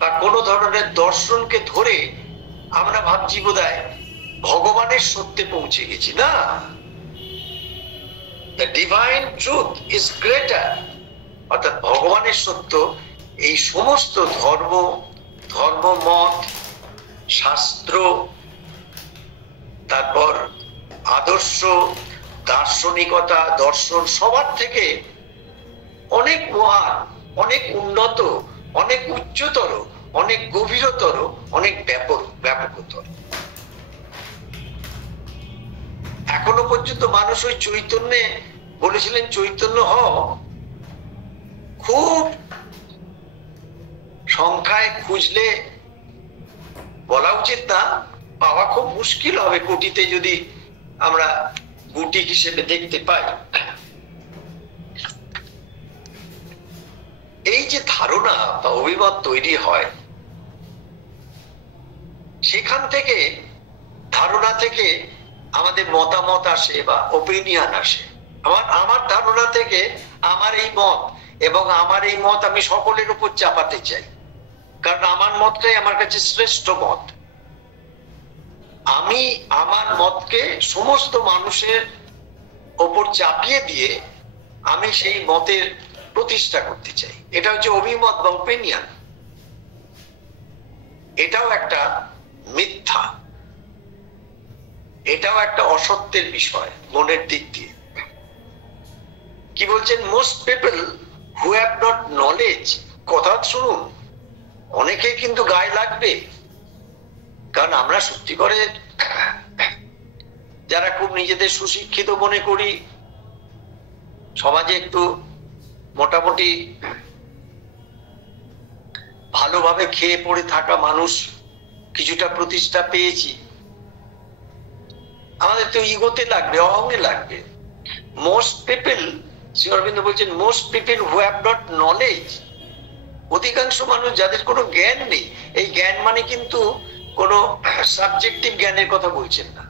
বা কোন ধরনের দর্শনকে ধরে আমরা ভাবছি বোধহয় ভগবানের সত্যে পৌঁছে গেছি। না, the divine truth is greater, অর্থাৎ ভগবানের সত্য এই সমস্ত ধর্ম, ধর্মমত, শাস্ত্র, তারপর আদর্শ, দার্শনিকতা, দর্শন সবার থেকে অনেক মহান, অনেক উন্নত, অনেক উচ্চতর, অনেক গভীরতর, অনেক ব্যাপকতর। এখনো পর্যন্ত মানুষ ওই চৈতন্যে বলেছিলেন চৈতন্য হও, খুব সংখ্যায় খুঁজলে বলা উচিত না, পাওয়া খুব মুশকিল হবে, কোটিতে যদি আমরা গুটি হিসেবে দেখতে পাই। এই যে ধারণা বা অভিমত তৈরি হয়, সেখান থেকে ধারণা থেকে আমাদের মতামত আসে বা ওপিনিয়ন আসে। আমার ধারণা থেকে আমার এই মত, এবং আমার এই মত আমি সকলের উপর চাপাতে চাই, কারণ আমার মতটাই আমার কাছে শ্রেষ্ঠ মত। আমি আমার মতকে সমস্ত মানুষের ওপর চাপিয়ে দিয়ে আমি সেই মতের প্রতিষ্ঠা করতে চাই। এটা হচ্ছে অভিমত বা ওপিনিয়ন। এটাও একটা মিথ্যা, এটাও একটা অসত্যের বিষয় মনের দিক দিয়ে। কি বলছেন? Most people who have not knowledge, কথা শুনুন, অনেকে কিন্তু গায়ে লাগবে, কারণ আমরা সত্যি করে যারা খুব নিজেদের সুশিক্ষিত মনে করি, সমাজে একটু মোটামুটি ভালোভাবে খেয়ে পড়ে থাকা মানুষ, কিছুটা প্রতিষ্ঠা পেয়েছি, আমাদের তো ইগোতে লাগবে, অহংয়ে লাগবে। মোস্ট পিপল, শ্রী অরবিন্দ বলছেন, most people who have not knowledge, অধিকাংশ মানুষ যাদের কোনো জ্ঞান নেই। এই জ্ঞান মানে কিন্তু কোনো সাবজেক্টিভ জ্ঞানের কথা বলছেন না,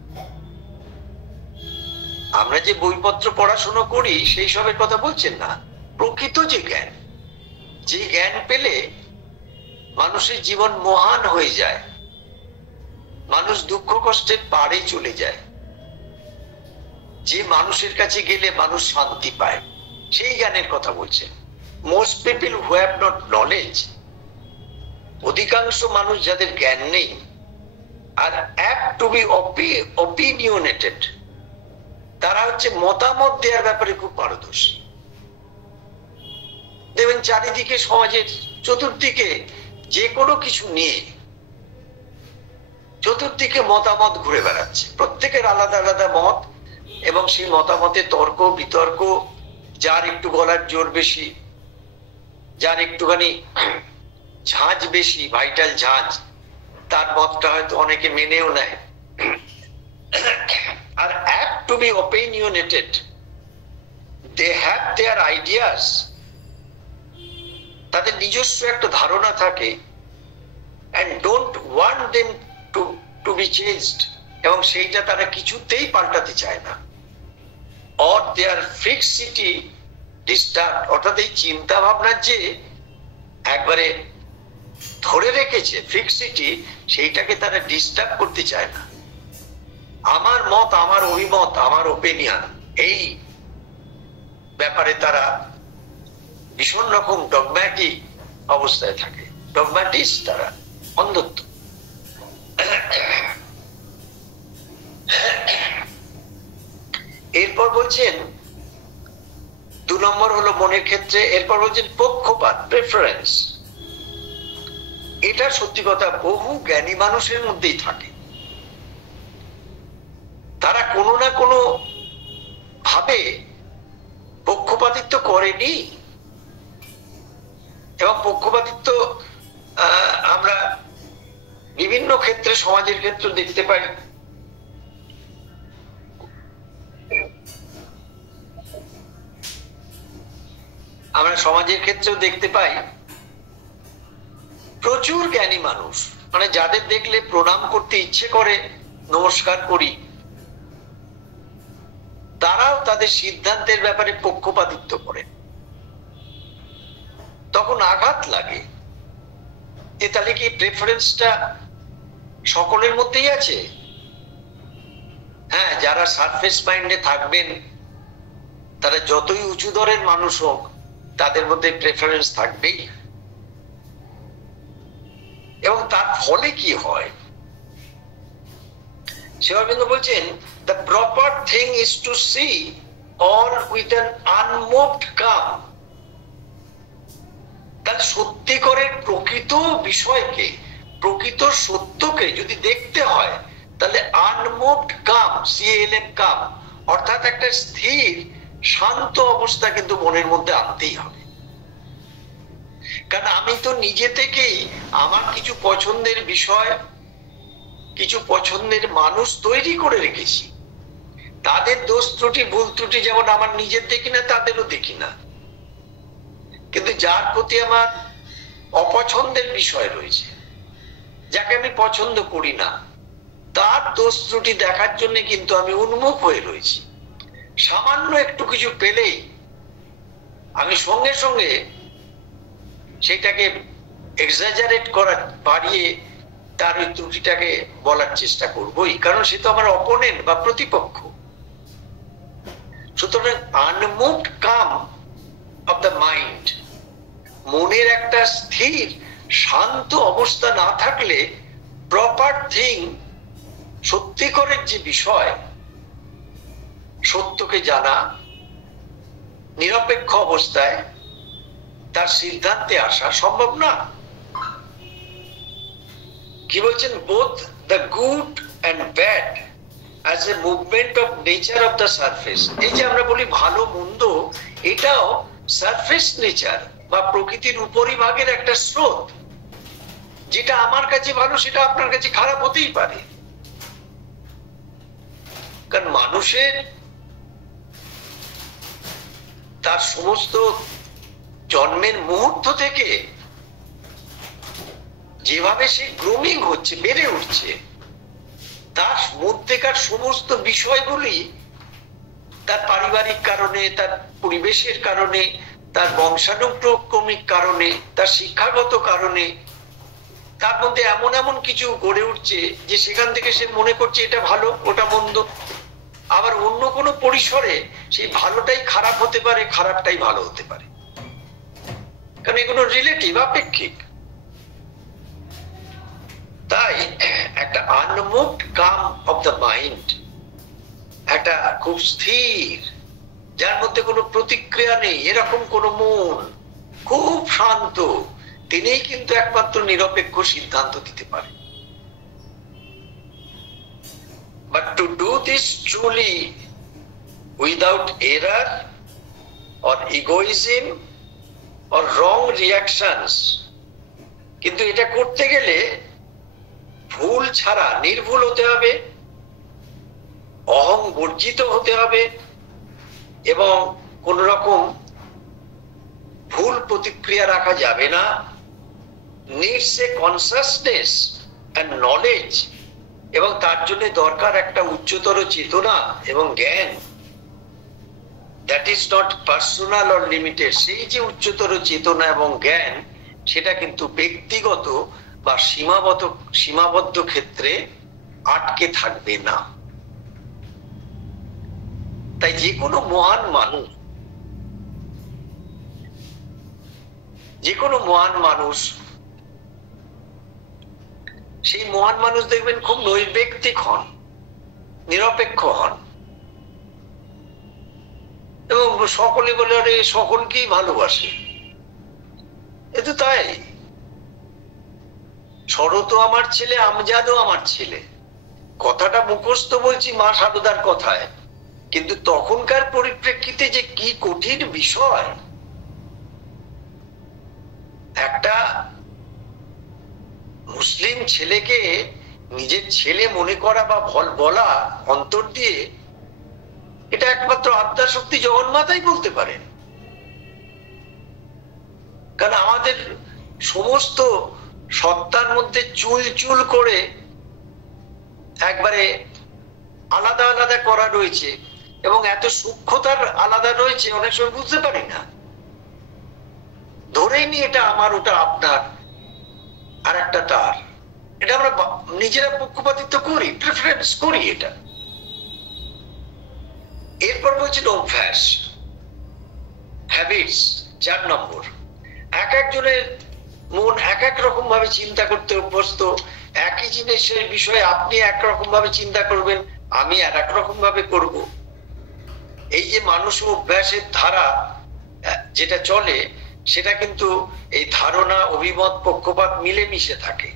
আমরা যে বইপত্র পড়াশোনা করি সেই সবের কথা বলছেন না। প্রকৃত যে জ্ঞান, যে জ্ঞান পেলে মানুষের জীবন মহান হয়ে যায়, মানুষ দুঃখ কষ্টের পারে চলে যায়, যে মানুষের কাছে গেলে মানুষ শান্তি পায়, সেই জ্ঞানের কথা বলছেন। Most people who have not knowledge, অধিকাংশ মানুষ যাদের জ্ঞান নেই, আর অ্যাপ্ট টু বি অপিনিয়নেটেড, তারা হচ্ছে মতামত দেওয়ার ব্যাপারে খুব পারদর্শী। দেখবেন চারিদিকে সমাজের চতুর্দিকে যে কোনো কিছু নিয়ে চতুর্দিকে মতামত ঘুরে বেড়াচ্ছে, প্রত্যেকের আলাদা আলাদা মত, এবং সেই মতামতে তর্ক বিতর্ক, যার একটু গলার জোর বেশি, যার একটুখানি ঝাঁজ বেশি, ভাইটাল ঝাঁজ, তার মতটা হয়তো অনেকে মেনেও নেয়। আর apt to be opinionated, they have their ideas, তাদের নিজস্ব একটা ধারণা থাকে, and don't want them to be changed, এবং সেইটা তারা কিছুতেই পাল্টাতে চায় না। or their fixity disturbed, অর্থাৎ এই চিন্তা ভাবনার যে একবারে ধরে রেখেছে ফিক্সিটি, সেইটাকে তারা ডিস্টার্ব করতে চায় না। আমার মত, আমার অভিমত, আমার ওপিনিয়ন, এই ব্যাপারে তারা ভীষণ রকম ডগম্যাটিক অবস্থায় থাকে, ডগম্যাটিস, তারা অন্ধত্ব। এরপর বলছেন 2 নম্বর হলো মনের ক্ষেত্রে। এরপর বলছেন পক্ষপাত, প্রেফারেন্স। এটা সত্যি কথা বহু জ্ঞানী মানুষের মধ্যেই থাকে। তারা কোনো না কোনো ভাবে পক্ষপাতিত্ব করেনি, এবং পক্ষপাতিত্ব আমরা বিভিন্ন ক্ষেত্রে, সমাজের ক্ষেত্রে দেখতে পাই। আমরা সমাজের ক্ষেত্রেও দেখতে পাই প্রচুর জ্ঞানী মানুষ, মানে যাদের দেখলে প্রণাম করতে ইচ্ছে করে, নমস্কার করি, তারাও তাদের সিদ্ধান্তের ব্যাপারে পক্ষপাতিত্ব করে। তখন আঘাত লাগে যে তাহলে কি প্রেফারেন্সটা সকলের মধ্যেই আছে? হ্যাঁ, যারা সারফেস মাইন্ডে থাকবেন তারা যতই উঁচু দরের মানুষ হোক তাদের মধ্যে প্রেফারেন্স থাকবেই। এবং তার ফলে কি হয়? শ্রী অরবিন্দ বলছেন, the proper thing is to see all with an unmoved calm. তাহলে সত্যিকারের প্রকৃত বিষয়কে, প্রকৃত সত্যকে যদি দেখতে হয় তাহলে আনমুভড কাম, CALM কাম, অর্থাৎ একটা স্থির শান্ত অবস্থা কিন্তু মনের মধ্যে আনতেই হবে। কারণ আমি তো নিজে থেকেই আমার কিছু পছন্দের বিষয়, কিছু পছন্দের মানুষ তৈরি করে রেখেছি। তাদের দোষ ত্রুটি, ভুল ত্রুটি যেমন আমার নিজের দেখি না, তাদেরও দেখি না। কিন্তু যার প্রতি আমার অপছন্দের বিষয় রয়েছে, যাকে আমি পছন্দ করি না, তার দোষ ত্রুটি দেখার জন্য কিন্তু আমি উন্মুখ হয়ে রয়েছি। সামান্য একটু কিছু পেলেই আমি সঙ্গে সঙ্গে সেটাকে এক্সাজারেট করা, বাড়িয়ে তার ওই ত্রুটিটাকে বলার চেষ্টা করবোই, কারণ সে তো আমার অপোনেন্ট বা প্রতিপক্ষ। সুতরাং unmoved come of the mind, মনের একটা স্থির শান্ত অবস্থা না থাকলে প্রপার থিং, সত্যিকারের যে বিষয়, সত্যকে জানা, নিরপেক্ষ অবস্থায় তার সিদ্ধান্তে আসা সম্ভব না। কি বলছেন? Both the good and bad as a movement of nature of the surface. এই যে আমরা বলি ভালো মন্দ, এটাও সারফেস নেচার বা প্রকৃতির উপরিভাগের একটা স্রোত। যেটা আমার কাছে ভালো সেটা আপনার কাছে খারাপ হতেই পারে। কারণ মানুষের তার সমস্ত জন্মের মুহূর্ত থেকে যেভাবে সে গ্রোমিং হচ্ছে, বেড়ে উঠছে, তার মধ্যেকার সমস্ত বিষয়গুলি তার পারিবারিক কারণে, তার পরিবেশের কারণে, তার বংশানুক্রমিক কারণে, তার শিক্ষাগত কারণে, তার মধ্যে এমন এমন কিছু গড়ে উঠছে যে সেখান থেকে সে মনে করছে এটা ভালো, ওটা মন্দ। আবার অন্য কোনো পরিসরে সেই ভালোটাই খারাপ হতে পারে, খারাপটাই ভালো হতে পারে, কারণ এগুলো রিলেটিভ, আপেক্ষিক। তাই একটা unmoved come of the mind, একটা খুব স্থির, যার মধ্যে কোনো প্রতিক্রিয়া নেই, এরকম কোন মন, খুব শান্ত, তিনিই কিন্তু একমাত্র নিরপেক্ষ সিদ্ধান্ত দিতে পারে। But to do this truly without error or egoism or wrong reactions, কিন্তু এটা করতে গেলে ভুল ছাড়া নির্ভুল হতে হবে, অহং বর্জিত হতে হবে, এবং কোন রকম ভুল প্রতিক্রিয়া রাখা যাবে না। needs a consciousness and knowledge, এবং তার জন্য দরকার একটা উচ্চতর চেতনা এবং জ্ঞান। That is not personal or limited. সেই যে উচ্চতর চেতনা এবং জ্ঞান, সেটা কিন্তু ব্যক্তিগত বা সীমাবদ্ধ ক্ষেত্রে আটকে থাকবে না। তাই যে কোনো মহান মানুষ, সেই মহান মানুষ দেখবেন খুব নৈর্ব্যক্তিক হন, নিরপেক্ষ হন, এবং সকলে বলে আরে সকলকেই ভালোবাসে। এ তো তাই, শরৎও আমার ছেলে, আমজাদও আমার ছেলে। কথাটা মুখস্থ বলছি মা সারদার কথায়, কিন্তু তখনকার পরিপ্রেক্ষিতে যে কি কঠিন বিষয়। একটা মুসলিম ছেলেকে নিজের ছেলে মনে করা বা বলা অন্তর দিয়ে, এটা একমাত্র আদ্যাশক্তি জগন্মাতাই বলতে পারেন। কারণ আমাদের সমস্ত সত্তার মধ্যে চুল চুল করে একবারে আলাদা আলাদা করা রয়েছে, এবং এত সূক্ষ্মতার আলাদা রয়েছে, অনেক সময় বুঝতে পারি না, ধরেই নি এটা আমার, ওটা আপনার, আর একটা তার। এটা আমরা নিজেরা পক্ষপাতিত্ব করি, প্রেফারেন্স করি এটা। এরপর বলছেন অভ্যাস, হ্যাবিটস, 4 নম্বর। এক একজনের মন এক এক রকম ভাবে চিন্তা করতে অভ্যস্ত। একই জিনিসের বিষয়ে আপনি একরকম ভাবে চিন্তা করবেন, আমি আর এক রকম ভাবে করব। এই যে মানুষ অভ্যাসের ধারা যেটা চলে, সেটা কিন্তু এই ধারণা, অভিমত, পক্ষপাত মিলেমিশে থাকে।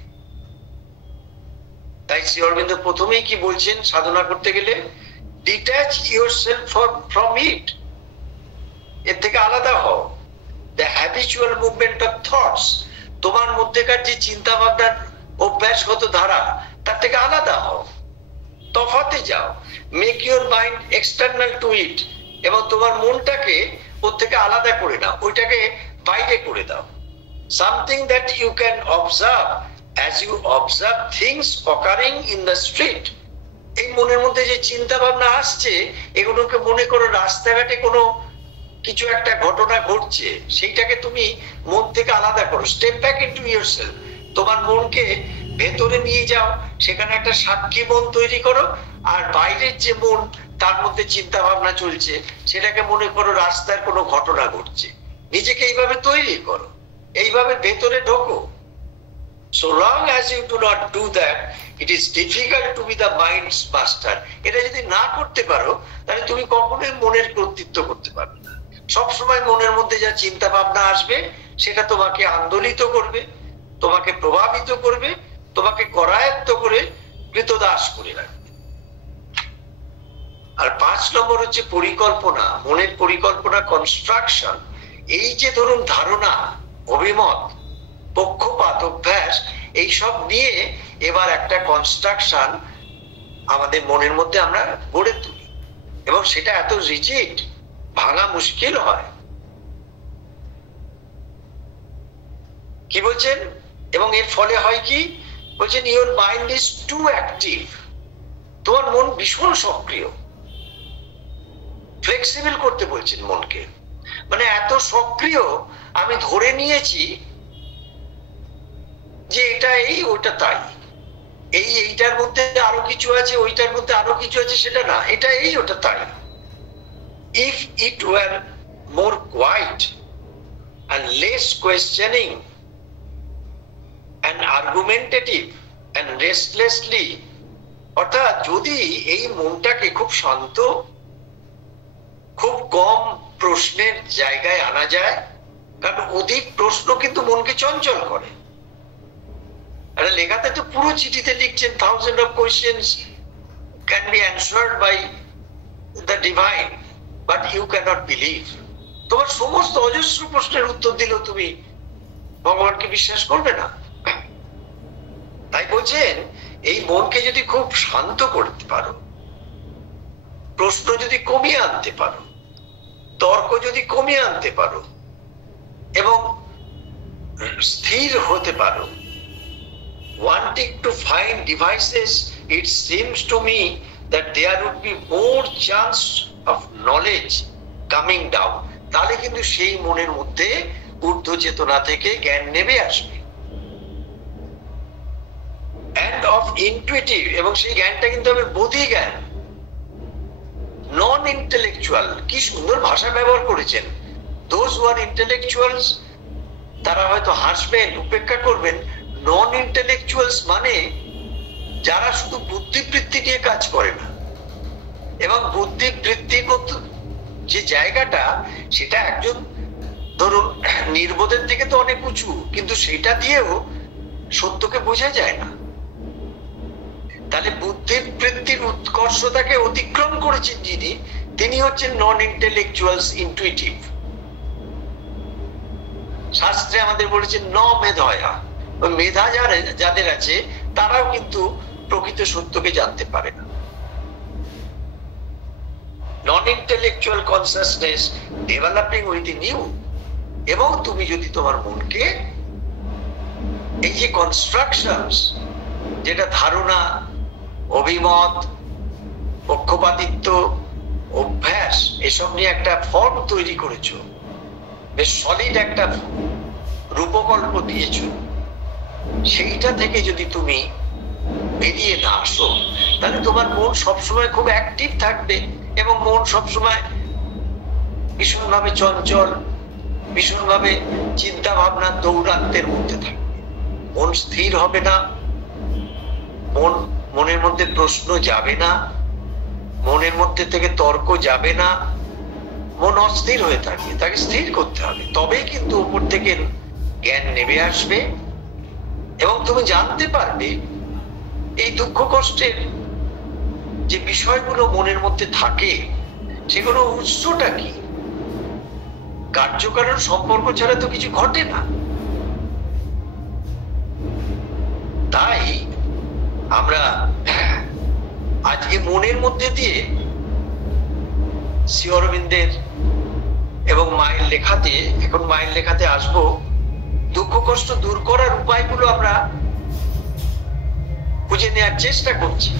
তাই শ্রী অরবিন্দ প্রথমেই কি বলছেন সাধনা করতে গেলে? ডিট্যাচ ইয়োরসেলফ ফ্রম ইট, এর থেকে আলাদা হও। The habitual movement of thoughts, তোমার মধ্যেকার যে চিন্তা ভাবনার অভ্যাসগত ধারা, তার থেকে আলাদা হও, তফাতে যাও। Make your mind external to it, এবং তোমার মনটাকে ওর থেকে আলাদা করে নাও, ওইটাকে বাইরে করে দাও। Something that you can observe as you observe things occurring in the street. এই মনের মধ্যে যে চিন্তা ভাবনা আসছে, এগুলোকে মনে করো রাস্তাঘাটে কোনো কিছু একটা ঘটনা ঘটছে, সেইটাকে তুমি মন থেকে আলাদা করো। স্টেপ ব্যাক ইনটু ইয়োরসেলফ, তোমার মনকে ভেতরে নিয়ে যাও, সেখানে একটা সাক্ষী মন তৈরি করো, আর বাইরের যে মন, তার মধ্যে চিন্তা ভাবনা চলছে, সেটাকে মনে করো রাস্তার কোনো ঘটনা ঘটছে। নিজেকে এইভাবে তৈরি করো, এইভাবে ভেতরে ঢোকো। So long as you do not do that, it is difficult to be the mind's master. এটা যদি না করতে পারো, তাহলে তুমি কখনোই মনের কর্তৃত্ব করতে পারবে না। সবসময় মনের মধ্যে যা চিন্তা ভাবনা আসবে, সেটা তোমাকে আন্দোলিত করবে, তোমাকে প্রভাবিত করবে, তোমাকে করায়ত্ত করে কৃতদাস করে রাখবে। আর 5 নম্বর হচ্ছে পরিকল্পনা, মনের পরিকল্পনা, কনস্ট্রাকশন। এই যে ধরুন ধারণা, অভিমত, পক্ষপাত, অভ্যাস, এইসব নিয়ে এবার একটা কনস্ট্রাকশন আমাদের মনের মধ্যে আমরা গড়ে তুলি, এবং সেটা এত রিজিড, ভাঙা মুশকিল হয়। কি বলছেন? এবং এর ফলে হয় কি বলছেন? Your mind is too active, তোমার মন ভীষণ সক্রিয়। ফ্লেক্সিবল করতে বলছেন মনকে, মানে এত সক্রিয়, আমি ধরে নিয়েছি যে এটা এই, ওটা তাই, এইটার মধ্যে আরো কিছু আছে, ওইটার মধ্যে আরো কিছু আছে, সেটা না, এটা এই, ওটা তাই। If it were more quiet and less questioning and argumentative and restlessly, অর্থাৎ যদি এই মনটাকে খুব শান্ত, খুব কম প্রশ্নের জায়গায় আনা যায়, কারণ অধিক প্রশ্ন কিন্তু মনকে চঞ্চল করে। আরে লেখাতে তো পুরো চিঠিতে লিখছেন, 1000 of questions can be answered by the divine, but you cannot believe. তোমার সমস্ত অজস্র প্রশ্নের উত্তর দিলেও তুমি ভগবানকে বিশ্বাস করবে না। তাই বলছেন, এই মনকে যদি খুব শান্ত করতে পারো, প্রশ্ন যদি কমিয়ে আনতে পারো, তর্ক যদি কমিয়ে আনতে পারো, এবং স্থির হতে পারো, wanting to find devices, it seems to me that there would be more chance of knowledge coming down. তাহলে কিন্তু সেই মনের মধ্যে ঊর্ধ্ব চেতনা থেকে জ্ঞান নেমে আসবে, and of intuitive, এবং সেই জ্ঞানটা কিন্তু হবে বোধি জ্ঞান, নন ইন্টেলেকচুয়াল। কি সুন্দর ভাষা ব্যবহার করেছেন। those who are intellectuals, তারা হয়তো হাসবেন, উপেক্ষা করবেন। নন ইন্টেলেকচুয়ালস মানে যারা শুধু বুদ্ধিবৃত্তি নিয়ে কাজ করে না, এবং বুদ্ধিবৃত্তিগত যে জায়গাটা, সেটা একজন ধরুন নির্বোধের থেকে তো অনেক উঁচু, কিন্তু সেটা দিয়েও সত্যকে বোঝা যায় না। তাহলে বুদ্ধির বৃত্তির উৎকর্ষতাকে অতিক্রম করেছেন যিনি, তিনি হচ্ছেন নন ইন্টেলেকচুয়ালস, ইনটুইটিভ। শাস্ত্রে আমাদের বলেছেন ন মেধয়া, মেধা যাদের আছে তারাও কিন্তু প্রকৃত সত্যকে জানতে পারে না। Non intellectual consciousness developing within you. এবং তুমি যদি তোমার মনকে এই যে কনস্ট্রাকশনস, যেটা ধারণা, অভিমত, পক্ষপাতিত্ব, অভ্যাস, এসব নিয়ে একটা ফর্ম তৈরি করেছো, বেশ সলিড একটা রূপকল্প দিয়েছ, সেইটা থেকে যদি তুমি বেরিয়ে না আসো, তাহলে তোমার মন সবসময় খুব অ্যাক্টিভ থাকবে এবং মন সবসময় ভীষণভাবে চঞ্চল, ভীষণভাবে চিন্তা ভাবনা দৌরাত্মের মধ্যে থাকবে। মন স্থির হবে না, মনের মধ্যে প্রশ্ন যাবে না, মনের মধ্যে থেকে তর্ক যাবে না। মন অস্থির হয়ে থাকে, তাকে স্থির করতে হবে, তবেই কিন্তু উপর থেকে জ্ঞান নেমে আসবে এবং তুমি জানতে পারবে এই দুঃখ কষ্টের যে বিষয়গুলো মনের মধ্যে থাকে সেগুলো উৎসটা কি। কার্যকারণ সম্পর্ক ছাড়া তো কিছু ঘটে না। তাই আমরা আজকে মনের মধ্যে দিয়ে শ্রী অরবিন্দের এবং মায়ের লেখাতে, এখন মায়ের লেখাতে আসবো, দুঃখ কষ্ট দূর করার উপায়গুলো আমরা খুঁজে নেওয়ার চেষ্টা করছি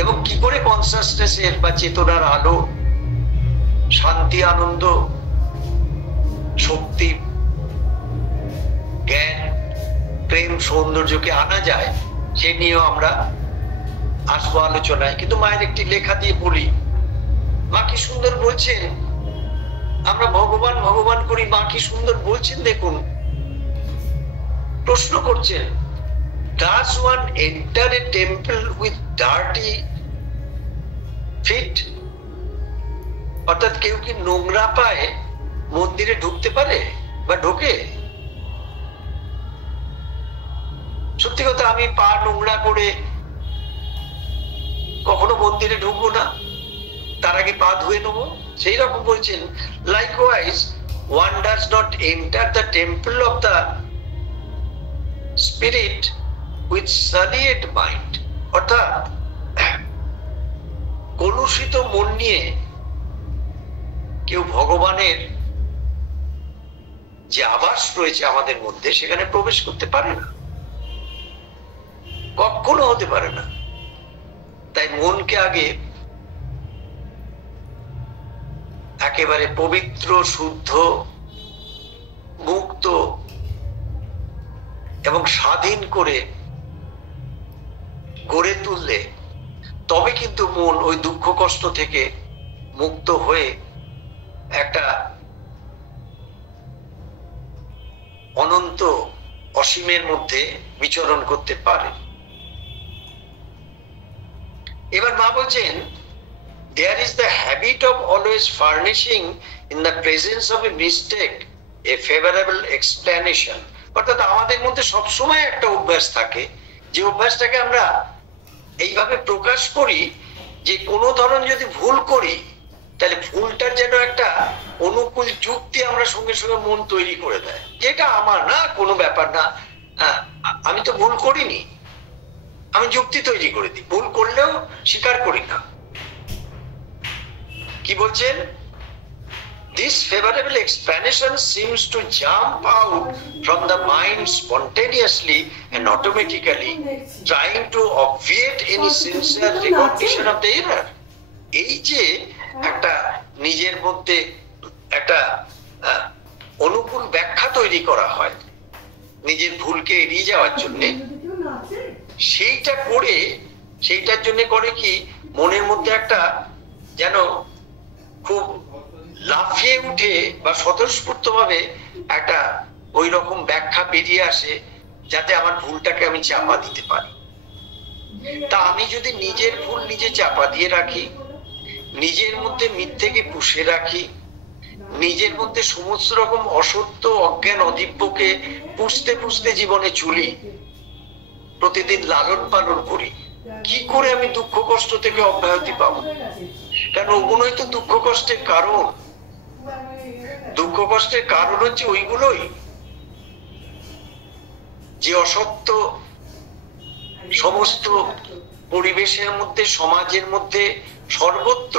এবং কি করে কনসাসনেসের বা চেতনার আলো, শান্তি, আনন্দ, শক্তি, জ্ঞান, প্রেম, সৌন্দর্যকে আনা যায় সে নিয়েও আমরা আসবো আলোচনায়। কিন্তু মায়ের একটি লেখা দিয়ে বলি, মা কি সুন্দর বলছেন, আমরা ভগবান ভগবান করি, মা কি সুন্দর বলছেন। দেখুন, প্রশ্ন করছেন, does one enter a temple with dirty feet? অর্থাৎ কেউ কি নোংরা পায়ে মন্দিরে ঢুকতে পারে বা ঢোকে? সত্যি কথা, আমি পা নোংরা করে কখনো মন্দিরে ঢুকবো না, তার আগে পা ধুয়ে নেবো। সেই রকম বলছেন, likewise one does not enter the temple of the spirit with sullied mind. অর্থাৎ কলুষিত মন নিয়ে কেউ ভগবানের যে আবাস রয়েছে আমাদের মধ্যে সেখানে প্রবেশ করতে পারে না, কখনো হতে পারে না। তাই মনকে আগে একেবারে পবিত্র, শুদ্ধ, মুক্ত এবং স্বাধীন করে গড়ে তুললে তবে কিন্তু মন ওই দুঃখ কষ্ট থেকে মুক্ত হয়ে একটা অনন্ত অসীমের মধ্যে বিচরণ করতে পারে। এবার মা বলছেন, there is the habit of always furnishing in the presence of a mistake a favorable explanation. অর্থাৎ আমাদের মধ্যে সবসময় একটা অভ্যাস থাকে, যে অভ্যাসটাকে আমরা এইভাবে প্রকাশ করি যে কোনো ধরনের যদি ভুল করি তাহলে ভুলটার যেন একটা অনুকূল যুক্তি আমরা সঙ্গে সঙ্গে মন তৈরি করে দেয়, যেটা আমার না, কোনো ব্যাপার না, আমি তো ভুল করিনি, আমি যুক্তি তৈরি করে দিই। ভুল করলেও স্বীকার করি না। কি বলছেন? This favorable explanation seems to jump out from the mind spontaneously and automatically, trying to obviate any sincere recognition of the error. এই যে একটা নিজের মধ্যে একটা অনুকূল ব্যাখ্যা তৈরি করা হয় নিজের ভুলকে এড়িয়ে যাওয়ার জন্য, সেইটা করে, সেইটার জন্য করে কি মনের মধ্যে একটা যেন খুব লাফিয়ে উঠে বা স্বতঃস্ফূর্ত ভাবে একটা ওই রকম ব্যাখ্যা বেরিয়ে আসে যাতে আমার ভুলটাকে আমি চাপা দিতে পারি। তা আমি যদি নিজের ভুল নিজে চাপা দিয়ে রাখি, নিজের মধ্যে মিথ্যেকে পুষে রাখি, নিজের মধ্যে সমস্ত রকম অসত্য, অজ্ঞান, অদিব্যকে পুষতে পুষতে জীবনে চলি, প্রতিদিন লালন পালন করি, কি করে আমি দুঃখ কষ্ট থেকে অব্যাহতি পাবো? কারণ ওগুলোই তো দুঃখ কষ্টের কারণ। দুঃখ কষ্টের কারণ হচ্ছে ওইগুলোই, যে অসত্য সমস্ত পরিবেশের মধ্যে, সমাজের মধ্যে, সর্বত্র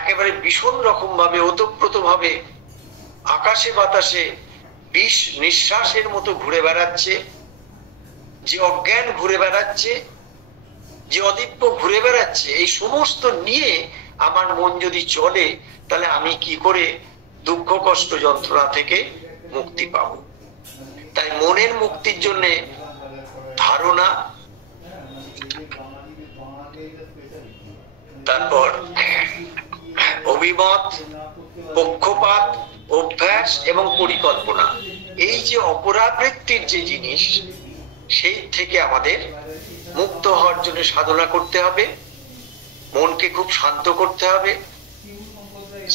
একেবারে ভীষণ রকম ভাবে, ওতপ্রোত ভাবে আকাশে বাতাসে বিষ নিঃশ্বাসের মতো ঘুরে বেড়াচ্ছে, যে অজ্ঞান ঘুরে বেড়াচ্ছে, যে অদিব্য ঘুরে বেড়াচ্ছে, এই সমস্ত নিয়ে আমার মন যদি চলে, তাহলে আমি কি করে দুঃখ কষ্ট যন্ত্রণা থেকে মুক্তি পাব? তাই মনের মুক্তির জন্য ধারণা, তারপর অভিমত, পক্ষপাত, অভ্যাস এবং পরিকল্পনা, এই যে অপরাবৃত্তির যে জিনিস, সেই থেকে আমাদের মুক্ত হওয়ার জন্য সাধনা করতে হবে। মনকে খুব শান্ত করতে হবে,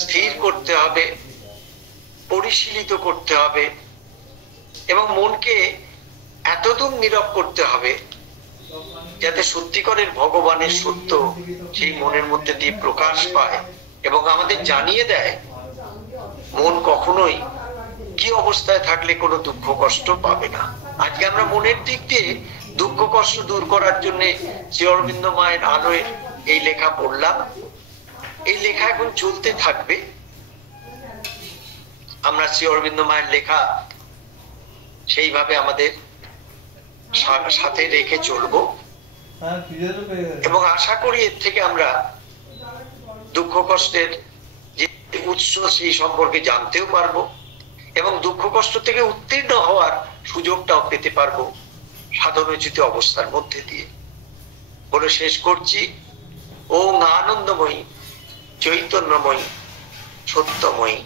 স্থির করতে হবে, পরিশীলিত করতে হবে এবং মনকে এতদূর নীরব করতে হবে যাতে সত্যিকারের ভগবানের সত্য সেই মনের মধ্যে দিয়ে প্রকাশ পায় এবং আমাদের জানিয়ে দেয় মন কখনোই কি অবস্থায় থাকলে কোনো দুঃখ কষ্ট পাবে না। আজকে আমরা মনের দিক দিয়ে দুঃখ কষ্ট দূর করার জন্য শ্রী অরবিন্দ মায়ের আলোয় এই লেখা পড়লাম। এই লেখা এখন চলতে থাকবে। আমরা শ্রী অরবিন্দ মায়ের লেখা সেইভাবে আমাদের সাথে রেখে চলবো এবং আশা করি এর থেকে আমরা দুঃখ কষ্টের যে উৎস সেই সম্পর্কে জানতেও পারবো এবং দুঃখ কষ্ট থেকে উত্তীর্ণ হওয়ার সুযোগটাও পেতে পারবো সাধনোচিত অবস্থার মধ্যে দিয়ে। বলে শেষ করছি, ওম আনন্দময়ী, চৈতন্যময়ী, সত্যময়ী